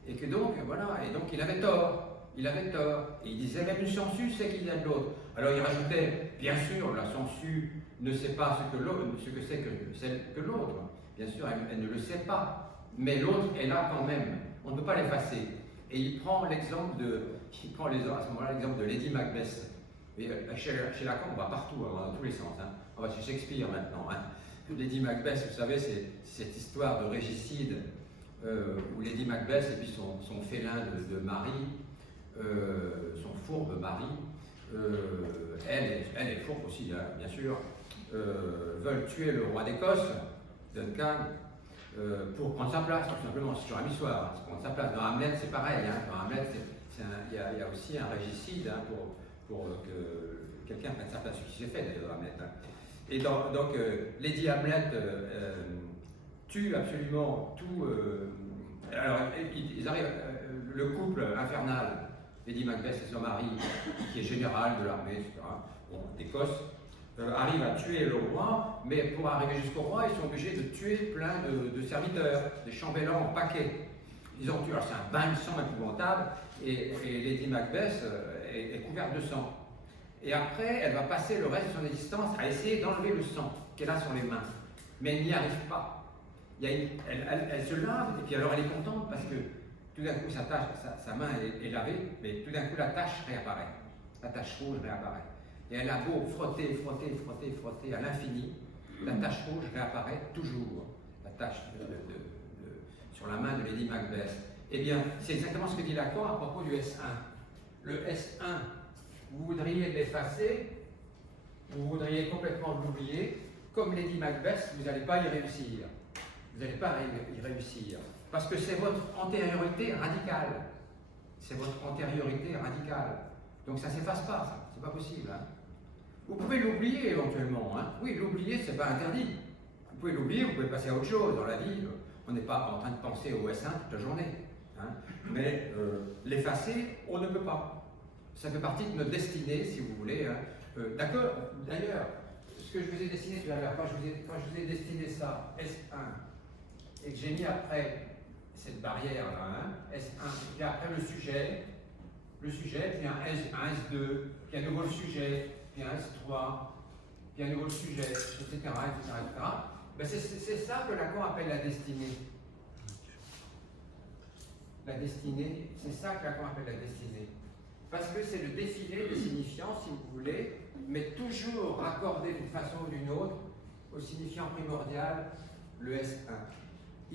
Et que donc, voilà, et donc il avait tort. Il avait tort. Et il disait même une sangsue sait qu'il y a de l'autre. Alors il rajoutait, bien sûr, la sangsue ne sait pas ce que c'est que l'autre. Bien sûr, elle ne le sait pas. Mais l'autre est là quand même. On ne peut pas l'effacer. Et il prend l'exemple à ce moment-là l'exemple de Lady Macbeth. Et chez Lacan, on va partout, on va dans tous les sens. Hein. On va chez Shakespeare maintenant. Hein. Lady Macbeth, vous savez, c'est cette histoire de régicide où Lady Macbeth et puis son félin de mari, son fourbe mari, elle est fourbe aussi, hein, bien sûr, veulent tuer le roi d'Écosse, Duncan, pour prendre sa place, tout simplement. C'est sur un histoire, hein, prendre sa place. Dans Hamlet, c'est pareil. Hein, dans Hamlet, il y a aussi un régicide hein, pour que quelqu'un prenne sa place, ce qui s'est fait d'ailleurs dans Hamlet. Hein. Et donc, Lady Hamlet tue absolument tout. Alors, ils arrivent, le couple infernal, Lady Macbeth et son mari, qui est général de l'armée, etc., bon, d'Écosse, arrivent à tuer le roi, mais pour arriver jusqu'au roi, ils sont obligés de tuer plein de serviteurs, des chambellans en paquet. Ils ont tué, alors c'est un bain de sang épouvantable, et Lady Macbeth est couverte de sang. Et après, elle va passer le reste de son existence à essayer d'enlever le sang qu'elle a sur les mains. Mais elle n'y arrive pas. Elle se lave, et puis alors elle est contente parce que tout d'un coup sa main est lavée, mais tout d'un coup la tache réapparaît. La tache rouge réapparaît. Et elle a beau frotter à l'infini, la tache rouge réapparaît toujours. La tache sur la main de Lady Macbeth. Eh bien, c'est exactement ce que dit Lacan à propos du S1. Le S1, vous voudriez l'effacer, vous voudriez complètement l'oublier, comme Lady Macbeth, vous n'allez pas y réussir. Vous n'allez pas y réussir. Parce que c'est votre antériorité radicale. C'est votre antériorité radicale. Donc ça ne s'efface pas, ça. C'est pas possible. Hein. Vous pouvez l'oublier éventuellement. Hein. Oui, l'oublier, c'est pas interdit. Vous pouvez l'oublier, vous pouvez passer à autre chose dans la vie. On n'est pas en train de penser au S1 toute la journée. Hein. Mais l'effacer, on ne peut pas. Ça fait partie de notre destinée, si vous voulez. Hein. D'accord. D'ailleurs, ce que je vous ai dessiné tout à l'heure, quand je vous ai destiné ça, S1, et que j'ai mis après cette barrière-là, hein, S1, puis après le sujet, puis un S2, puis à nouveau le sujet, puis un S3, puis à nouveau le sujet, etc. Ben c'est ça que Lacan appelle la destinée. La destinée, c'est ça que Lacan appelle la destinée. Parce que c'est le défilé des signifiants, si vous voulez, mais toujours raccordé d'une façon ou d'une autre au signifiant primordial, le S1.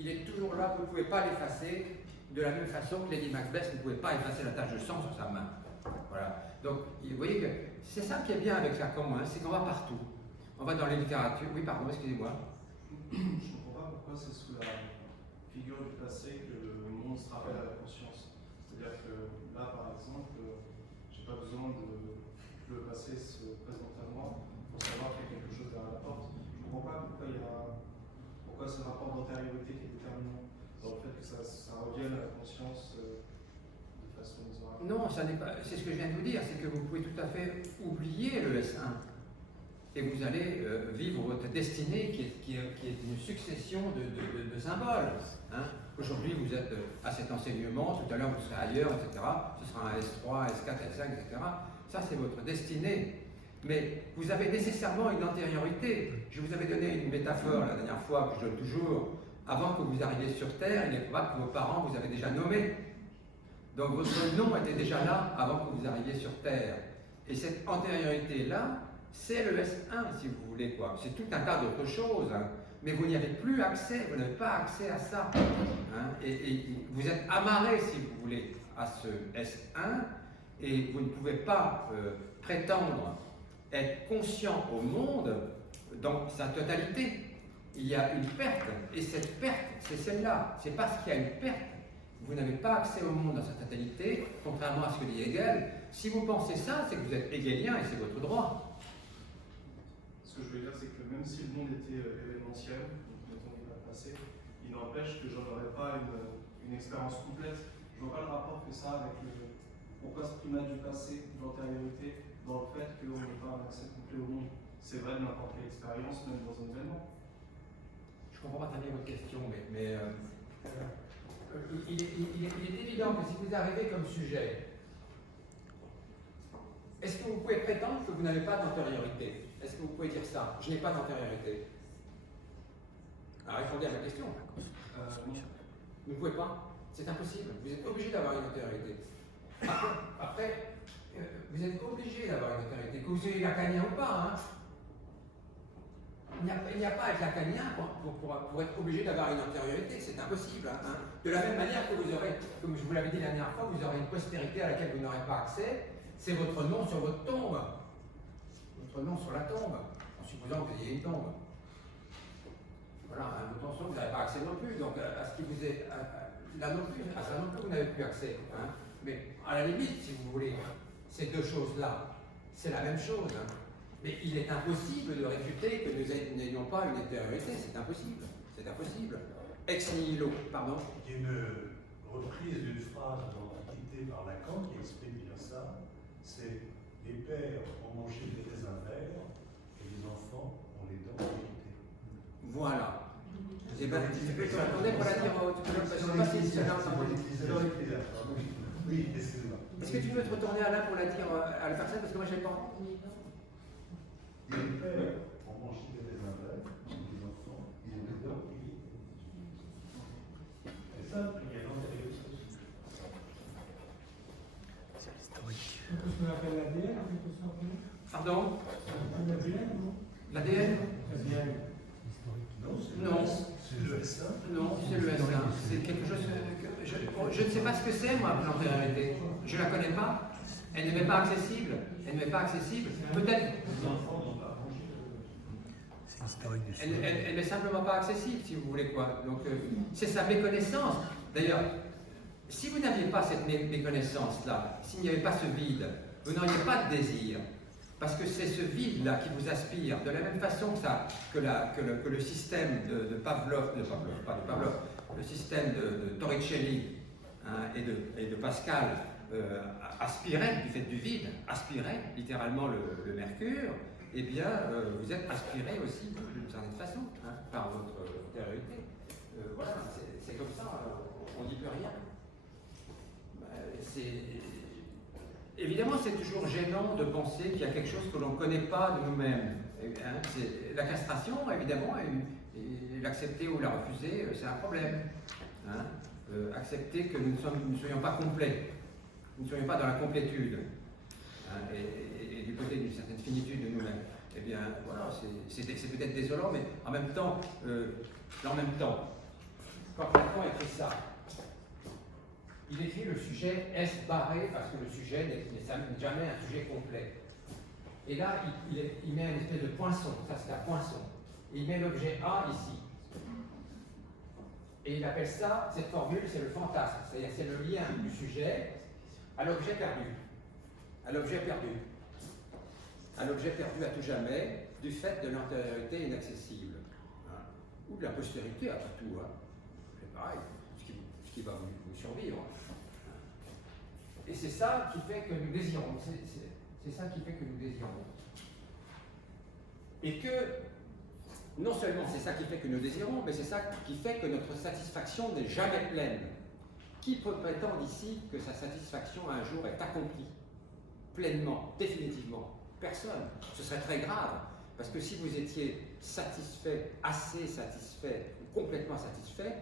Il est toujours là, vous ne pouvez pas l'effacer, de la même façon que Lady Macbeth ne pouvait pas effacer la tache de sang sur sa main. Voilà. Donc, vous voyez que c'est ça qui est bien avec Lacan, hein, c'est qu'on va partout. On va dans les littératures. Oui, pardon, excusez-moi. Je ne comprends pas pourquoi c'est sous la figure du passé que le monde se rappelle à la conscience. C'est-à-dire que là, par exemple, j'ai pas besoin que le passé se présente à moi pour savoir qu'il y a quelque chose derrière la porte. Je ne comprends pas pourquoi ce rapport d'antériorité qui est déterminant dans le fait que ça revienne à la conscience de façon isolée. Non, ça n'est pas. C'est ce que je viens de vous dire, c'est que vous pouvez tout à fait oublier le S1 et vous allez vivre votre destinée qui est une succession de symboles. Hein. Aujourd'hui, vous êtes à cet enseignement, tout à l'heure vous serez ailleurs, etc. Ce sera un S3, S4, S5, etc. Ça, c'est votre destinée. Mais vous avez nécessairement une antériorité. Je vous avais donné une métaphore la dernière fois, que je donne toujours. Avant que vous arriviez sur Terre, il est probable que vos parents vous avaient déjà nommé. Donc votre nom était déjà là avant que vous arriviez sur Terre. Et cette antériorité-là, c'est le S1, si vous voulez, quoi. C'est tout un tas d'autres choses. Hein. Mais vous n'y avez plus accès, vous n'avez pas accès à ça. Hein. Et vous êtes amarré, si vous voulez, à ce S1 et vous ne pouvez pas prétendre être conscient au monde dans sa totalité. Il y a une perte, et cette perte, c'est celle-là. C'est parce qu'il y a une perte. Vous n'avez pas accès au monde dans sa totalité, contrairement à ce que dit Hegel. Si vous pensez ça, c'est que vous êtes hegelien et c'est votre droit. Ce que je veux dire, c'est que même si le monde était événementiel, donc mettons il va passer, il n'empêche que j'en aurais pas une expérience complète. Je vois pas le rapport que ça avec pourquoi ce primat du passé, de l'antériorité, dans le fait qu'on n'ait pas un accès complet au monde. C'est vrai de n'importe quelle expérience, même dans un événement. Je comprends pas très bien votre question, mais il est évident que si vous arrivez comme sujet, est-ce que vous pouvez prétendre que vous n'avez pas d'antériorité? Est-ce que vous pouvez dire ça? Je n'ai pas d'antériorité. Alors répondez à ma question. Vous ne pouvez pas? C'est impossible. Vous êtes obligé d'avoir une antériorité. Après, vous êtes obligé d'avoir une antériorité, que vous soyez lacanien ou pas. Hein. Il n'y a pas à être lacanien pour être obligé d'avoir une antériorité, c'est impossible. Hein. De la même manière que vous aurez, comme je vous l'avais dit la dernière fois, vous aurez une postérité à laquelle vous n'aurez pas accès, c'est votre nom sur votre tombe. Votre nom sur la tombe, en supposant que vous ayez une tombe. Voilà, hein, votre nom, vous n'avez pas accès non plus, donc à ce qui vous est. Là non plus, à ça non plus, vous n'avez plus accès. Hein. Mais à la limite, si vous voulez, ces deux choses-là, c'est la même chose. Hein. Mais il est impossible de réfuter que nous n'ayons pas une antériorité, c'est impossible. C'est impossible. Ex nihilo, pardon. Il y a une reprise d'une phrase dans l'Antiquité par Lacan qui exprime bien ça. C'est les pères ont mangé des raisins verts et les enfants ont les dents irritées. Voilà. Eh bien, attendez pour la dire au tout à l'heure, parce que je ne sais pas si c'est là. Oui, excusez-moi. Est-ce que tu peux te retourner à là pour la dire à la personne, parce que moi je n'ai pas. Les pères ont mangé des raisins verts et les enfants, ils ont les dents irritées. C'est ça, il y a l'antériorité. C'est l'historique. C'est ce qu'on appelle l'ADN, en quelque sorte. Pardon? L'ADN, non? L'ADN? L'ADN. Non. C'est le S1. Non, c'est le S1. C'est quelque chose que je ne sais pas ce que c'est, moi, l'antériorité. Je ne la connais pas. Elle ne m'est pas accessible. Elle ne m'est pas accessible. Peut-être. C'est l'historique du Elle n'est simplement pas accessible, si vous voulez quoi. Donc, c'est sa méconnaissance. D'ailleurs, si vous n'aviez pas cette méconnaissance-là, s'il n'y avait pas ce vide, vous n'auriez pas de désir. Parce que c'est ce vide-là qui vous aspire, de la même façon que le système de Pavlov, pas de Pavlov, le système de Torricelli hein, et de Pascal aspirait, du fait du vide, aspirait littéralement le mercure, eh bien, vous êtes aspiré aussi d'une certaine façon hein, par votre antériorité. Voilà, c'est comme ça, on n'y peut rien. Évidemment, c'est toujours gênant de penser qu'il y a quelque chose que l'on ne connaît pas de nous-mêmes. Hein, la castration, évidemment, et l'accepter ou la refuser, c'est un problème. Hein. Accepter que nous ne soyons pas complets, nous ne soyons pas dans la complétude, hein, et du côté d'une certaine finitude de nous-mêmes. Eh bien, voilà, c'est peut-être désolant, mais en même temps, quand Platon écrit ça, il écrit le sujet S barré parce que le sujet n'est jamais un sujet complet. Et là, il met une espèce de poinçon, ça c'est un poinçon. Et il met l'objet A ici. Et il appelle ça, cette formule, c'est le fantasme. C'est-à-dire c'est le lien du sujet à l'objet perdu. À l'objet perdu. À l'objet perdu à tout jamais, du fait de l'antériorité inaccessible. Hein. Ou de la postérité, après tout. Hein. C'est pareil, ce qui va vous survivre. Et c'est ça qui fait que nous désirons. C'est ça qui fait que nous désirons. Et que, non seulement c'est ça qui fait que nous désirons, mais c'est ça qui fait que notre satisfaction n'est jamais pleine. Qui peut prétendre ici que sa satisfaction un jour est accomplie, pleinement, définitivement? Personne. Ce serait très grave, parce que si vous étiez satisfait, assez satisfait, ou complètement satisfait,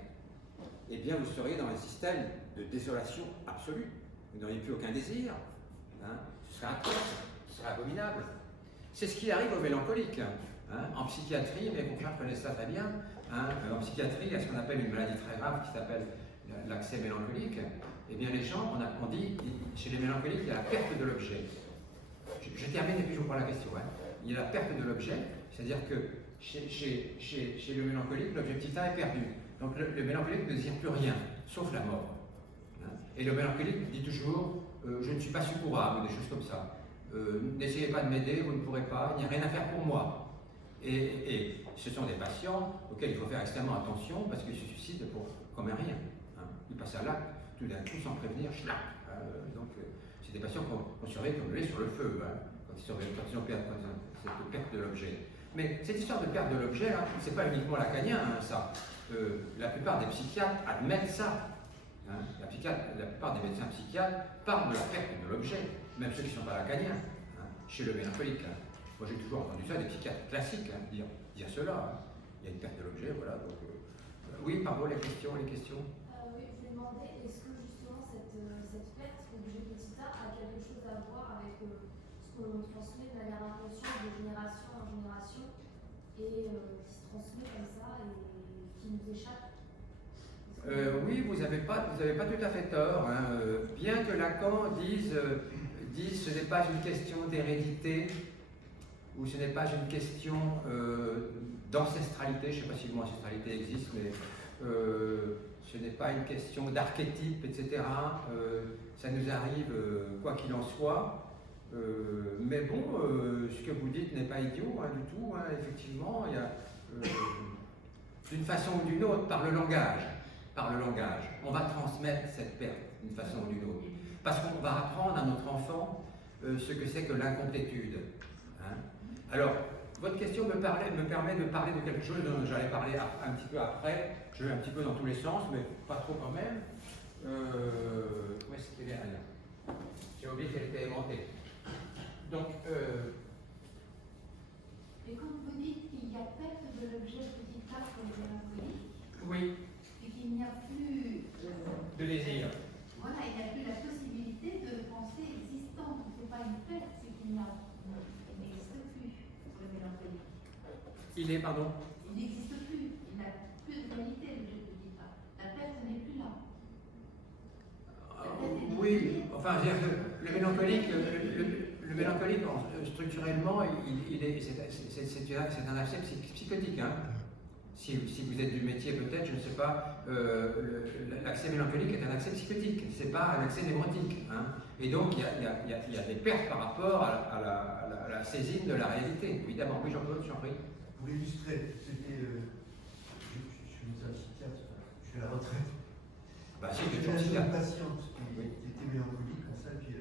eh bien vous seriez dans un système de désolation absolue. Vous n'auriez plus aucun désir. Hein. Ce serait atroce, ce serait abominable. C'est ce qui arrive aux mélancoliques. Hein. En psychiatrie, mes confrères connaissent ça très bien. Hein. En psychiatrie, il y a ce qu'on appelle une maladie très grave qui s'appelle l'accès mélancolique, eh bien les gens, on dit, chez les mélancoliques, il y a la perte de l'objet. Je termine et puis je vous prends la question. Hein. Il y a la perte de l'objet, c'est-à-dire que chez le mélancolique, l'objectif est perdu. Donc le mélancolique ne désire plus rien, sauf la mort. Hein. Et le mélancolique dit toujours je ne suis pas secourable, ou des choses comme ça. N'essayez pas de m'aider, vous ne pourrez pas, il n'y a rien à faire pour moi. Et ce sont des patients auxquels il faut faire extrêmement attention parce qu'ils se suicident comme un rien. Hein. Ils passent à l'acte, tout d'un coup, sans prévenir, schlapp. Donc, c'est des patients qu'on surveille comme le lait sur le feu, hein, quand ils ont cette perte de l'objet. Mais cette histoire de perte de l'objet, hein, c'est pas uniquement lacanien, hein, ça. La plupart des psychiatres admettent ça. Hein. La plupart des médecins psychiatres parlent de la perte de l'objet, même ceux qui ne sont pas lacaniens, hein, chez le mélancolique. Hein. Moi, j'ai toujours entendu ça des psychiatres classiques, hein, dire cela. Hein. Il y a une perte de l'objet, voilà. Donc, oui, pardon, les questions. Oui, je vais demander, est-ce que justement cette perte d'objet petit a quelque chose à voir avec ce qu'on transmet de manière inconsciente de génération en génération et qui se transmet comme ça et qui nous échappe? Oui, vous n'avez pas tout à fait tort. Hein. Bien que Lacan dise ce n'est pas une question d'hérédité ou ce n'est pas une question d'ancestralité, je ne sais pas si le mot ancestralité existe, mais ce n'est pas une question d'archétype, etc. Ça nous arrive quoi qu'il en soit. Mais bon, ce que vous dites n'est pas idiot hein, du tout. Hein, effectivement, il y a d'une façon ou d'une autre, par le langage, on va transmettre cette perte d'une façon ou d'une autre. Parce qu'on va apprendre à notre enfant ce que c'est que l'incomplétude. Hein. Alors, votre question me permet de parler de quelque chose dont j'allais parler un petit peu après. Je vais un petit peu dans tous les sens, mais pas trop quand même. Où est-ce qu'elle est là? J'ai oublié qu'elle était aimantée. Donc, et quand vous dites qu'il y a perte de l'objet petit a comme mélancolique, oui, et qu'il n'y a plus de désir. Voilà, il n'y a plus la possibilité de pensée existante. Ce n'est pas une perte, c'est qu'il n'existe plus pour le mélancolique. Il est, pardon? Il n'existe plus. Il n'a plus de réalité, l'objet petit a. La perte n'est plus là. Oui, enfin, le mélancolique, structurellement, c'est un accès psychotique. Hein. Si vous êtes du métier, peut-être, je ne sais pas, l'accès mélancolique est un accès psychotique, ce n'est pas un accès névrotique. Hein. Et donc, il y a des pertes par rapport à la saisine de la réalité, évidemment. Oui, Jean-Claude, j'en prie. Pour illustrer, c'était. Je suis médecin psychiatre, je suis à la retraite. Bah, si, J'avais je suis une patiente qui était mélancolique, comme ça, puis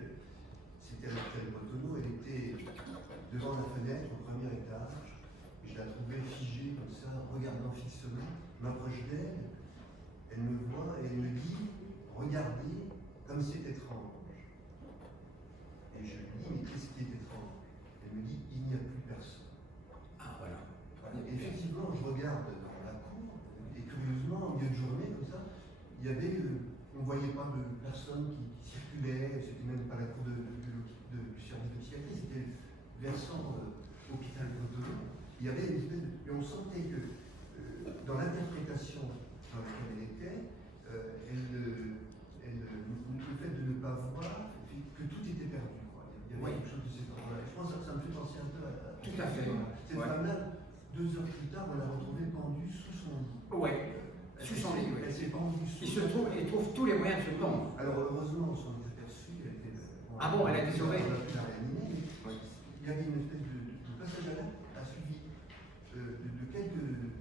c'était à l'hôpital Motono, elle était devant la fenêtre au premier étage, et je la trouvais figée comme ça, regardant fixement, m'approche d'elle, elle me voit et elle me dit regardez comme c'est étrange. Et je lui dis mais qu'est-ce qui est étrange? Elle me dit il n'y a plus personne. Ah, voilà. Et effectivement, je regarde dans la cour, et curieusement, en milieu de journée, comme ça, il y avait, on ne voyait pas de personnes qui circulaient, c'était même pas la cour du service de psychiatrie, c'était le versant hôpital Motono. Il y avait une espèce de. Et on sentait que dans l'interprétation dans laquelle elle était, le fait de ne pas voir, que tout était perdu. Quoi. Il y avait quelque chose de cet ordre-là. Je pense que ça me fait penser un peu à. Tout à fait. Cette femme-là, 2 heures plus tard, on l'a retrouvée pendue sous son lit. Oui, sous son lit. Elle s'est pendue sous Il trouve tous les moyens de se pendre. Alors heureusement, on s'en est aperçu. Ah bon, elle a été sauvée. On a pu la réanimer. Il y avait une espèce de passage à l'acte a suivi de quelques.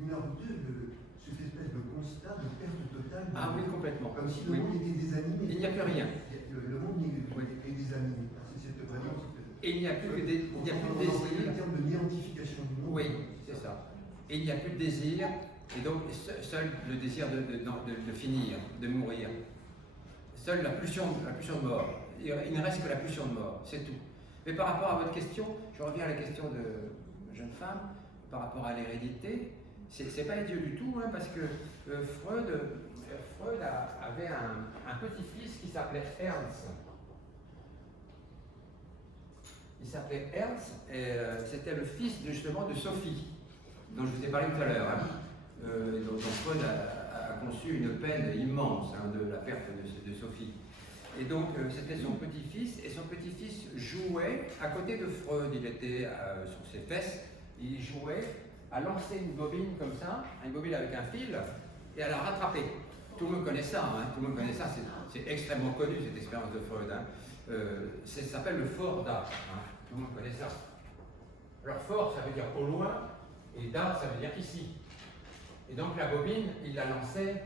Une heure ou deux, cette espèce de constat de perte totale. Ah oui, complètement. Comme si le monde était désanimé. Il n'y a plus rien. Le monde est désanimé. C'est vraiment. Et il n'y a plus que des. Il n'y a plus de Le désir. terme de néantification du monde. Oui, c'est ça. Et il n'y a plus de désir, et donc seul le désir de finir, de mourir. Seule la pulsion de mort. Il ne reste que la pulsion de mort, c'est tout. Mais par rapport à votre question, je reviens à la question de jeune femme, par rapport à l'hérédité, c'est pas idiot du tout, hein, parce que Freud avait un petit-fils qui s'appelait Ernst. Il s'appelait Ernst, et c'était le fils justement de Sophie, dont je vous ai parlé tout à l'heure. Hein. Donc Freud a conçu une peine immense de la perte de Sophie. Et donc, c'était son petit-fils, et son petit-fils jouait à côté de Freud. Il était sur ses fesses, il jouait à lancer une bobine comme ça, une bobine avec un fil, et à la rattraper. Tout le monde connaît ça, tout le monde connaît ça, c'est extrêmement connu cette expérience de Freud. Ça s'appelle le fort d'A, tout le monde connaît ça. Alors fort, ça veut dire au loin, et d'A, ça veut dire ici. Et donc la bobine, il la lançait,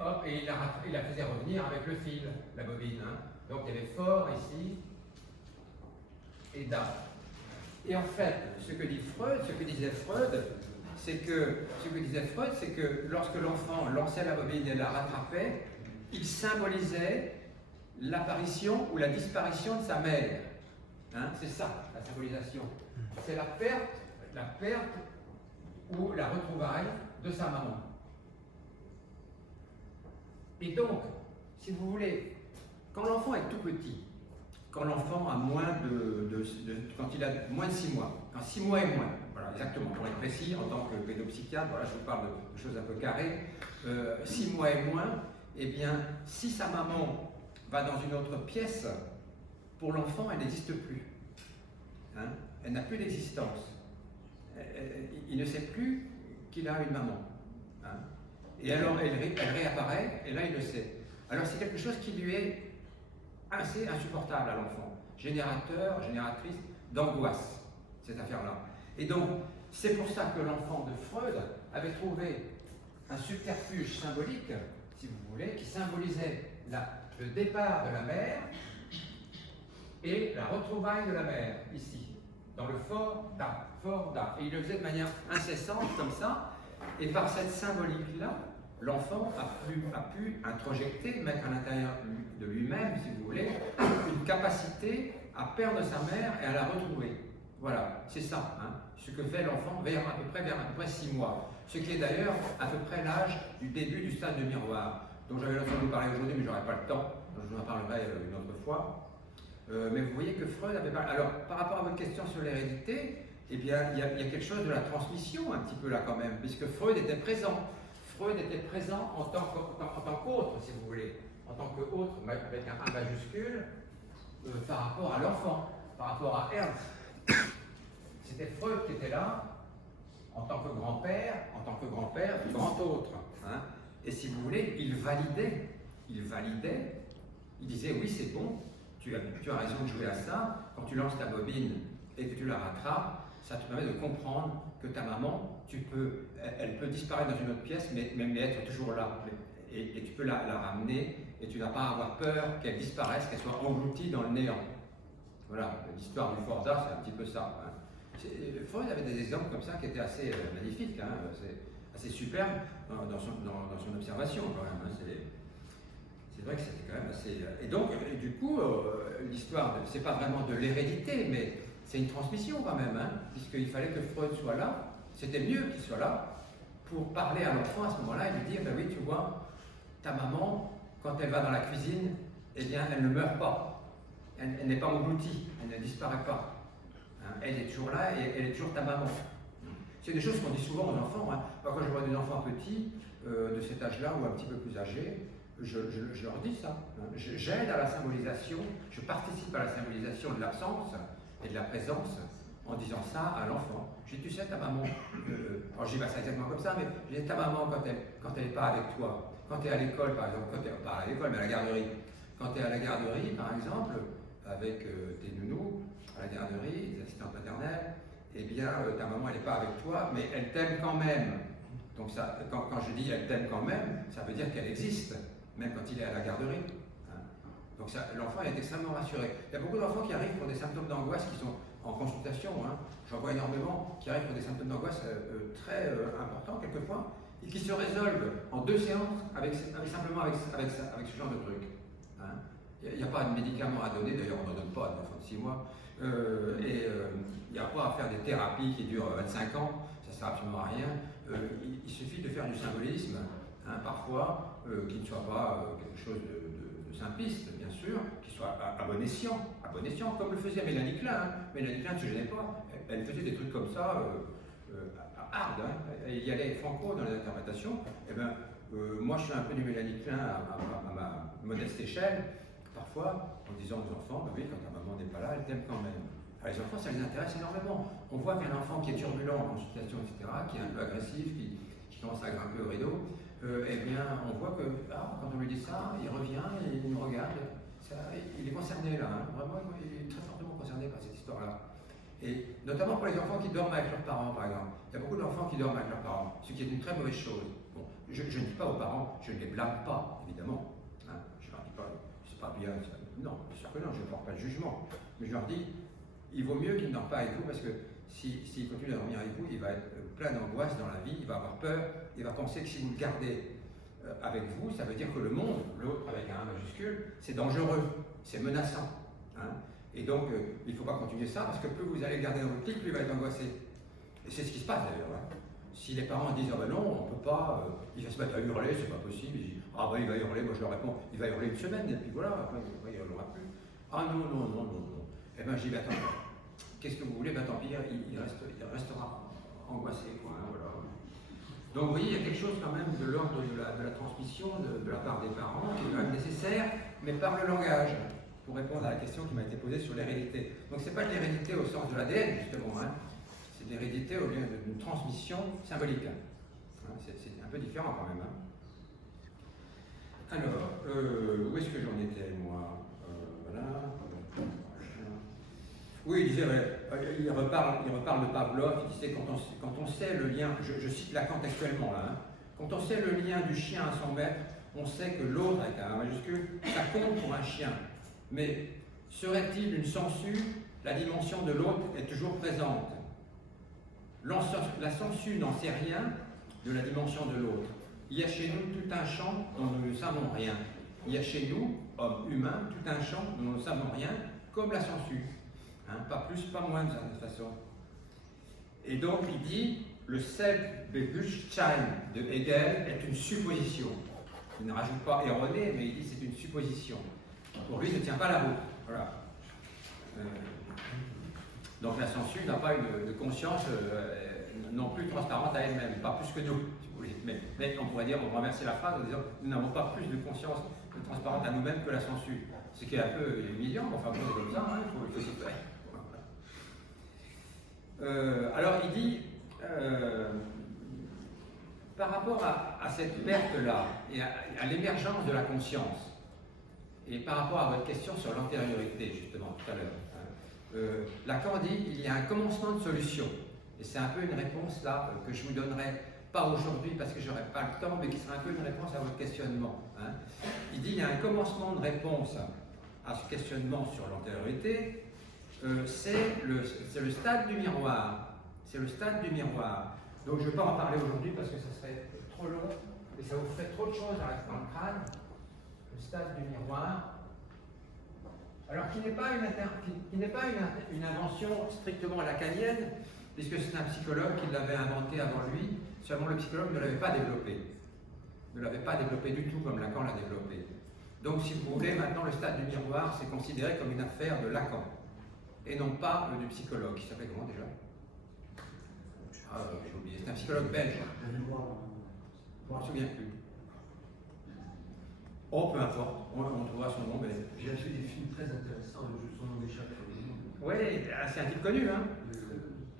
hop, et il la faisait revenir avec le fil, la bobine. Donc il y avait fort ici, et d'A. Et en fait, ce que disait Freud, c'est que lorsque l'enfant lançait la bobine et la rattrapait, il symbolisait l'apparition ou la disparition de sa mère. C'est ça, la symbolisation. C'est la perte ou la retrouvaille de sa maman. Et donc, si vous voulez, quand l'enfant est tout petit, quand l'enfant a quand il a moins de 6 mois, quand 6 mois et moins, voilà, exactement, pour être précis, en tant que pédopsychiatre, voilà, je vous parle de choses un peu carrées, 6 mois et moins, eh bien, si sa maman va dans une autre pièce, pour l'enfant, elle n'existe plus. Elle n'a plus d'existence. Il ne sait plus qu'il a une maman. Et alors, elle réapparaît, et là, il le sait. Alors, c'est quelque chose qui lui est assez insupportable à l'enfant, génératrice d'angoisse, cette affaire-là. Et donc, c'est pour ça que l'enfant de Freud avait trouvé un subterfuge symbolique, si vous voulez, qui symbolisait le départ de la mère et la retrouvaille de la mère, ici, dans le fort d'A. Et il le faisait de manière incessante, comme ça, et par cette symbolique-là, l'enfant a pu introjecter, mettre à l'intérieur de lui-même, si vous voulez, une capacité à perdre sa mère et à la retrouver. Voilà, c'est ça, ce que fait l'enfant vers à peu près 6 mois. Ce qui est d'ailleurs à peu près l'âge du début du stade de miroir, dont j'avais l'occasion de vous parler aujourd'hui, mais je n'aurai pas le temps, donc je vous en parlerai une autre fois. Mais vous voyez que Freud avait parlé. Alors, par rapport à votre question sur l'hérédité, eh bien, il y a quelque chose de la transmission un petit peu là quand même, puisque Freud était présent. Freud était présent en tant qu'autre, si vous voulez, en tant qu'autre, avec un A majuscule, par rapport à l'enfant, par rapport à Ernst. C'était Freud qui était là, en tant que grand-père, grand autre. Et si vous voulez, il validait, il disait oui, c'est bon, tu as raison de jouer à ça, quand tu lances ta bobine et que tu la rattrapes, ça te permet de comprendre que ta maman, elle peut disparaître dans une autre pièce, mais être toujours là. Et tu peux la ramener, et tu n'as pas à avoir peur qu'elle disparaisse, qu'elle soit engloutie dans le néant. Voilà, l'histoire du Forza, c'est un petit peu ça. Freud avait des exemples comme ça qui étaient assez magnifiques, assez superbes dans son observation quand même. C'est vrai que c'était quand même assez... Et donc, du coup, l'histoire, c'est pas vraiment de l'hérédité, mais c'est une transmission quand même, puisqu'il fallait que Freud soit là, c'était mieux qu'il soit là, pour parler à l'enfant à ce moment-là et lui dire, ben oui, tu vois, ta maman, quand elle va dans la cuisine, eh bien, elle ne meurt pas, elle n'est pas engloutie, elle ne disparaît pas. Elle est toujours là et elle est toujours ta maman. C'est des choses qu'on dit souvent aux enfants. Moi, quand je vois des enfants petits, de cet âge-là ou un petit peu plus âgés, je leur dis ça. J'aide à la symbolisation, je participe à la symbolisation de l'absence et de la présence en disant ça à l'enfant. Je dis, tu sais, ta maman, alors je dis pas ça exactement comme ça, mais je dis, ta maman, quand elle n'est pas avec toi, quand tu es à l'école, par exemple, pas à l'école, mais à la garderie, quand tu es à la garderie, par exemple, avec tes nounous, à la garderie, tes assistantes maternelles, eh bien, ta maman, elle n'est pas avec toi, mais elle t'aime quand même. Donc, ça, quand je dis elle t'aime quand même, ça veut dire qu'elle existe, même quand il est à la garderie. Donc, l'enfant est extrêmement rassuré. Il y a beaucoup d'enfants qui arrivent pour des symptômes d'angoisse qui sont en consultation. J'en vois énormément qui arrivent pour des symptômes d'angoisse très importants, quelquefois, et qui se résolvent en 2 séances simplement avec ce genre de truc. Il n'y a pas de médicaments à donner, d'ailleurs on n'en donne pas à un enfant de 6 mois, il n'y a pas à faire des thérapies qui durent 25 ans, ça ne sert absolument à rien. Il suffit de faire du symbolisme, parfois, qui ne soit pas quelque chose de simpliste, bien sûr, qui soit à bon escient, comme le faisait Mélanie Klein. Mélanie Klein ne se gênait pas, elle faisait des trucs comme ça hard, hein, et il y allait franco dans les interprétations. Eh ben, moi, je suis un peu du Mélanie Klein à ma modeste échelle, parfois, en disant aux enfants, bah oui, quand ta maman n'est pas là, elle t'aime quand même. Alors, les enfants, ça les intéresse énormément. On voit qu'un enfant qui est turbulent en consultation, etc., qui est un peu agressif, qui commence à grimper au rideau, eh bien, on voit que quand on lui dit ça, il revient, il nous regarde. Il est concerné là, hein. Vraiment, il est très fortement concerné par cette histoire-là. Et notamment pour les enfants qui dorment avec leurs parents, par exemple. Il y a beaucoup d'enfants qui dorment avec leurs parents, ce qui est une très mauvaise chose. Bon, je ne dis pas aux parents, je ne les blâme pas, évidemment. Hein. Je ne leur dis pas, c'est pas bien. Non, bien sûr que non, je ne porte pas de jugement. Mais je leur dis, il vaut mieux qu'il ne dorme pas avec vous parce que s'il continue à dormir avec vous, il va être plein d'angoisse dans la vie, il va avoir peur, il va penser que si vous le gardez avec vous, ça veut dire que le monde, l'autre avec un majuscule, c'est dangereux, c'est menaçant. Hein. Et donc, il ne faut pas continuer ça parce que plus vous allez le garder dans votre lit, plus il va être angoissé. Et c'est ce qui se passe d'ailleurs. Hein. Si les parents disent, ah ben non, on ne peut pas, il va se mettre à hurler, c'est pas possible, il dit, ah ben il va hurler, moi je leur réponds, il va hurler une semaine, et puis voilà, après il ne hurlera plus. Ah non, non, non, non, non. Eh bien, je dis, ben attends, qu'est-ce que vous voulez? Ben tant pis, il restera angoissé, quoi, hein, voilà. Donc vous voyez, il y a quelque chose quand même de l'ordre de la transmission de la part des parents qui est quand même nécessaire, mais par le langage, pour répondre à la question qui m'a été posée sur l'hérédité. Donc c'est pas de l'hérédité au sens de l'ADN, justement, hein. C'est de l'hérédité au lieu d'une transmission symbolique. Hein. C'est un peu différent quand même. Hein. Alors, où est-ce que j'en étais, moi? Voilà. Oui, il disait, il reparle de Pavlov, il disait quand on sait le lien, je cite Lacan textuellement là, hein, quand on sait le lien du chien à son maître, on sait que l'autre, avec un majuscule, ça compte pour un chien. Mais serait-il une sangsue? La dimension de l'autre est toujours présente. La sangsue n'en sait rien de la dimension de l'autre. Il y a chez nous tout un champ dont nous ne savons rien. Il y a chez nous, hommes humains, tout un champ dont nous ne savons rien, comme la sangsue. Hein, pas plus, pas moins de cette façon. Et donc il dit, le Selbstbewusstsein de Hegel est une supposition. Il ne rajoute pas erroné, mais il dit c'est une supposition. Pour lui, ne tient pas la route. Voilà. Donc la sangsue n'a pas une conscience non plus transparente à elle-même, pas plus que nous, si vous voulez. Mais on pourrait dire, on va renverser la phrase en disant, nous n'avons pas plus de conscience transparente à nous-mêmes que la sangsue. Ce qui est un peu humiliant, mais enfin bon, c'est comme ça, hein, il faut s'y faire. Alors il dit, par rapport à cette perte-là, et à l'émergence de la conscience, et par rapport à votre question sur l'antériorité, justement, tout à l'heure, hein, Lacan dit il y a un commencement de solution. Et c'est un peu une réponse là que je vous donnerai, pas aujourd'hui parce que je n'aurai pas le temps, mais qui sera un peu une réponse à votre questionnement. Hein. Il dit il y a un commencement de réponse à ce questionnement sur l'antériorité. C'est le stade du miroir. C'est le stade du miroir. Donc je ne vais pas en parler aujourd'hui parce que ça serait trop long et ça vous ferait trop de choses dans le crâne. Le stade du miroir. Alors qui n'est pas une invention strictement lacanienne, puisque c'est un psychologue qui l'avait inventé avant lui, seulement le psychologue ne l'avait pas développé. Ne l'avait pas développé du tout comme Lacan l'a développé. Donc si vous voulez, maintenant le stade du miroir, c'est considéré comme une affaire de Lacan. Et non pas du psychologue, qui s'appelle comment déjà? Ah, j'ai oublié, c'est un psychologue belge. Je ne m'en souviens plus. Oh, peu importe, on trouvera son nom. Mais... J'ai acheté des films très intéressants, son nom m'échappe. Oui, c'est un type connu, hein.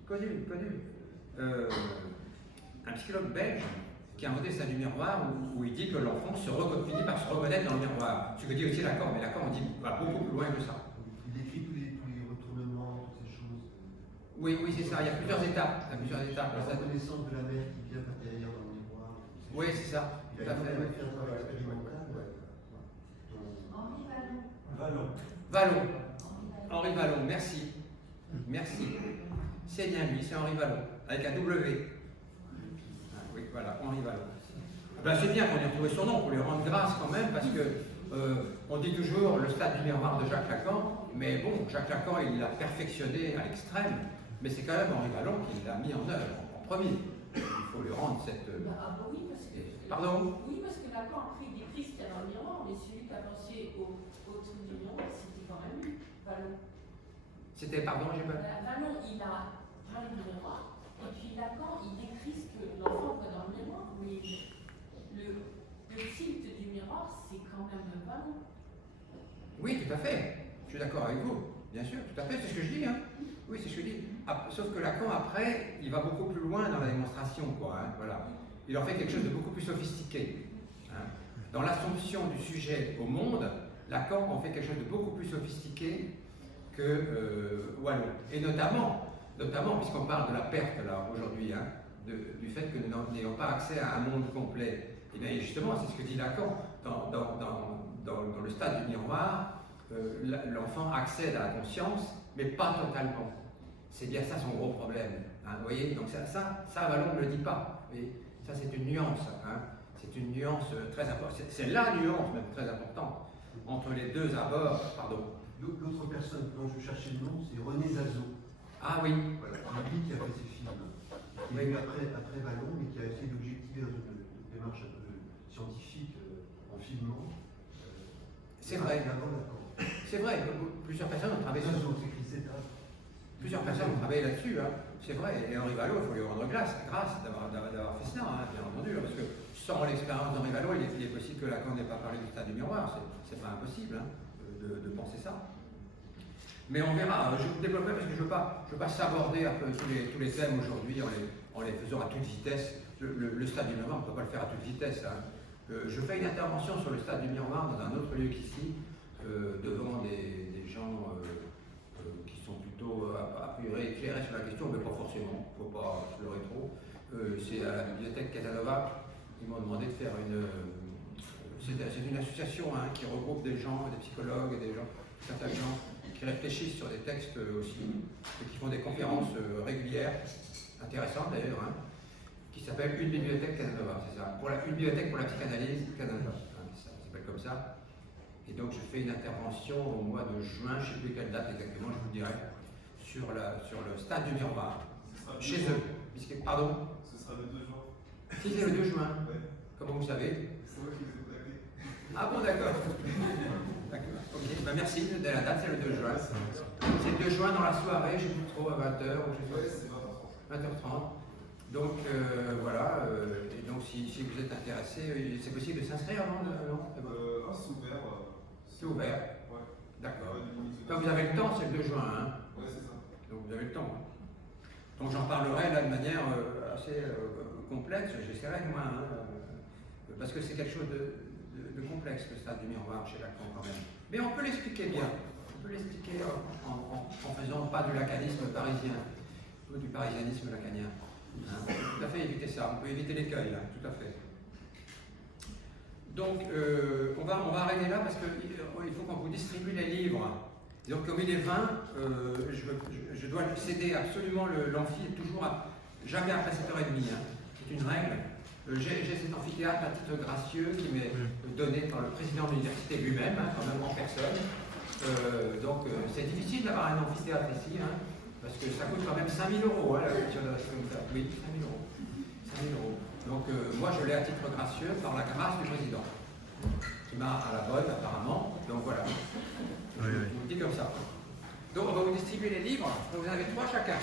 Connu. Un psychologue belge qui a inventé ça du miroir où il dit que l'enfant finit par se reconnaître dans le miroir. Ce que dit aussi Lacan, mais Lacan va beaucoup plus loin que ça. Il décrit tous les retournements, toutes ces choses. Oui, c'est ça, il y a plusieurs étapes. La reconnaissance de la mère qui vient derrière dans le miroir. Oui, c'est ça, tout à fait. Il a fait un travail expérimental. Vallon. Henri Vallon, merci. C'est bien lui, c'est Henri Vallon, avec un W. Ah, oui, voilà, Henri Vallon. Ben, c'est bien qu'on ait retrouvé son nom, pour lui rendre grâce quand même, parce que on dit toujours le stade du miroir de Jacques Lacan, mais bon, Jacques Lacan, il l'a perfectionné à l'extrême, mais c'est quand même Henri Vallon qui l'a mis en œuvre en premier. Il faut lui rendre cette... oui, parce que... Pardon? Oui, parce que Lacan a pris des prises qu'il y a dans le miroir, mais celui qui a pensé au truc du miroir, c'était quand même lui, Vallon. C'était, pardon, j'ai pas... Vallon, il a parlé du miroir, Et puis Lacan, il décrit ce que l'enfant voit dans le miroir, mais le tilt du miroir, c'est quand même le ballon. Oui, tout à fait. Je suis d'accord avec vous. Bien sûr, tout à fait. C'est ce que je dis. Hein. Oui, c'est ce que je dis. Sauf que Lacan, après, il va beaucoup plus loin dans la démonstration, quoi. Hein. Voilà. Il en fait quelque chose de beaucoup plus sophistiqué. Hein. Dans l'assomption du sujet au monde, Lacan en fait quelque chose de beaucoup plus sophistiqué que Wallon. Et notamment puisqu'on parle de la perte là aujourd'hui, hein, du fait que nous n'ayons pas accès à un monde complet. Et bien justement, c'est ce que dit Lacan. Dans le stade du miroir, l'enfant accède à la conscience, mais pas totalement. C'est bien ça son gros problème. Hein, vous voyez, donc ça Wallon ne le dit pas. Vous voyez, ça c'est une nuance. Hein, c'est une nuance très importante. C'est la nuance même très importante entre les deux abords. Pardon. L'autre personne dont je cherchais le nom, c'est René Zazot. Ah oui. Voilà, lui qui a fait ces films. Qui est venu après Wallon, mais qui a essayé d'objectiver dans une démarche un peu scientifique en filmant. C'est vrai. C'est vrai. Plusieurs personnes ont travaillé sur Plusieurs personnes ont travaillé là-dessus, hein. C'est vrai, et Henri Wallon, il faut lui rendre grâce d'avoir fait cela, hein, bien entendu, parce que sans l'expérience d'Henri Wallon, il est possible que Lacan n'ait pas parlé du stade du miroir, c'est pas impossible hein, de penser ça. Mais on verra, je vous développerai parce que je ne veux pas s'aborder un peu tous les thèmes aujourd'hui en les faisant à toute vitesse. Le stade du miroir, on ne peut pas le faire à toute vitesse. Hein. Je fais une intervention sur le stade du miroir dans un autre lieu qu'ici, devant des gens qui sont plutôt a priori éclairés sur la question, mais pas forcément, il ne faut pas se leurrer trop. C'est à la bibliothèque Casanova, ils m'ont demandé de faire c'est une association hein, qui regroupe des gens, des psychologues, et certains gens qui réfléchissent sur des textes aussi, et qui font des conférences régulières, intéressantes d'ailleurs, hein, qui s'appelle Une bibliothèque Casanova, c'est ça, une bibliothèque pour la psychanalyse Casanova, hein, ça s'appelle comme ça. Et donc je fais une intervention au mois de juin, je ne sais plus quelle date exactement, je vous le dirai, sur le stade du miroir, chez eux. Pardon? Ce sera le 2 juin. Si c'est le 2 juin, Ouais. comment vous savez? C'est moi qui vous ai contacté. Ah bon, d'accord. D'accord. Ok, ben merci de la date, c'est le 2 juin. C'est le 2 juin dans la soirée, je ne sais plus trop, à 20h ou je sais pas. Ouais, c'est 20h30. 20h30. Donc voilà, et donc si vous êtes intéressé, c'est possible de s'inscrire avant non C'est ouvert. C'est ouvert. Ouais. D'accord. Ouais, Quand vous avez le temps, c'est le 2 juin. Hein. Ouais, c'est ça. Donc vous avez le temps. Hein. Donc j'en parlerai là de manière assez complexe, j'essaierai de moi, hein, parce que c'est quelque chose de complexe, le stade du miroir chez Lacan quand même. Mais on peut l'expliquer bien. On peut l'expliquer en faisant pas du lacanisme parisien, ou du parisianisme lacanien. Hein. Tout à fait éviter ça, on peut éviter l'écueil là, tout à fait. Donc on va arrêter là parce qu'il faut qu'on vous distribue les livres. Et donc comme il est 20, je dois céder absolument l'amphi toujours jamais après 7h30. Hein. C'est une règle. J'ai cet amphithéâtre à titre gracieux qui m'est donné par le président de l'université lui-même, hein, quand même en personne. Donc c'est difficile d'avoir un amphithéâtre ici, hein, parce que ça coûte quand même 5 000 €, hein, la culture de la Saint-Claude. Oui, 5 000 €. 5 000 €. Donc moi je l'ai à titre gracieux par la grâce du président, qui m'a à la bonne apparemment. Donc voilà. Je vous le dis comme ça. Donc on va vous distribuer les livres, donc vous en avez 3 chacun.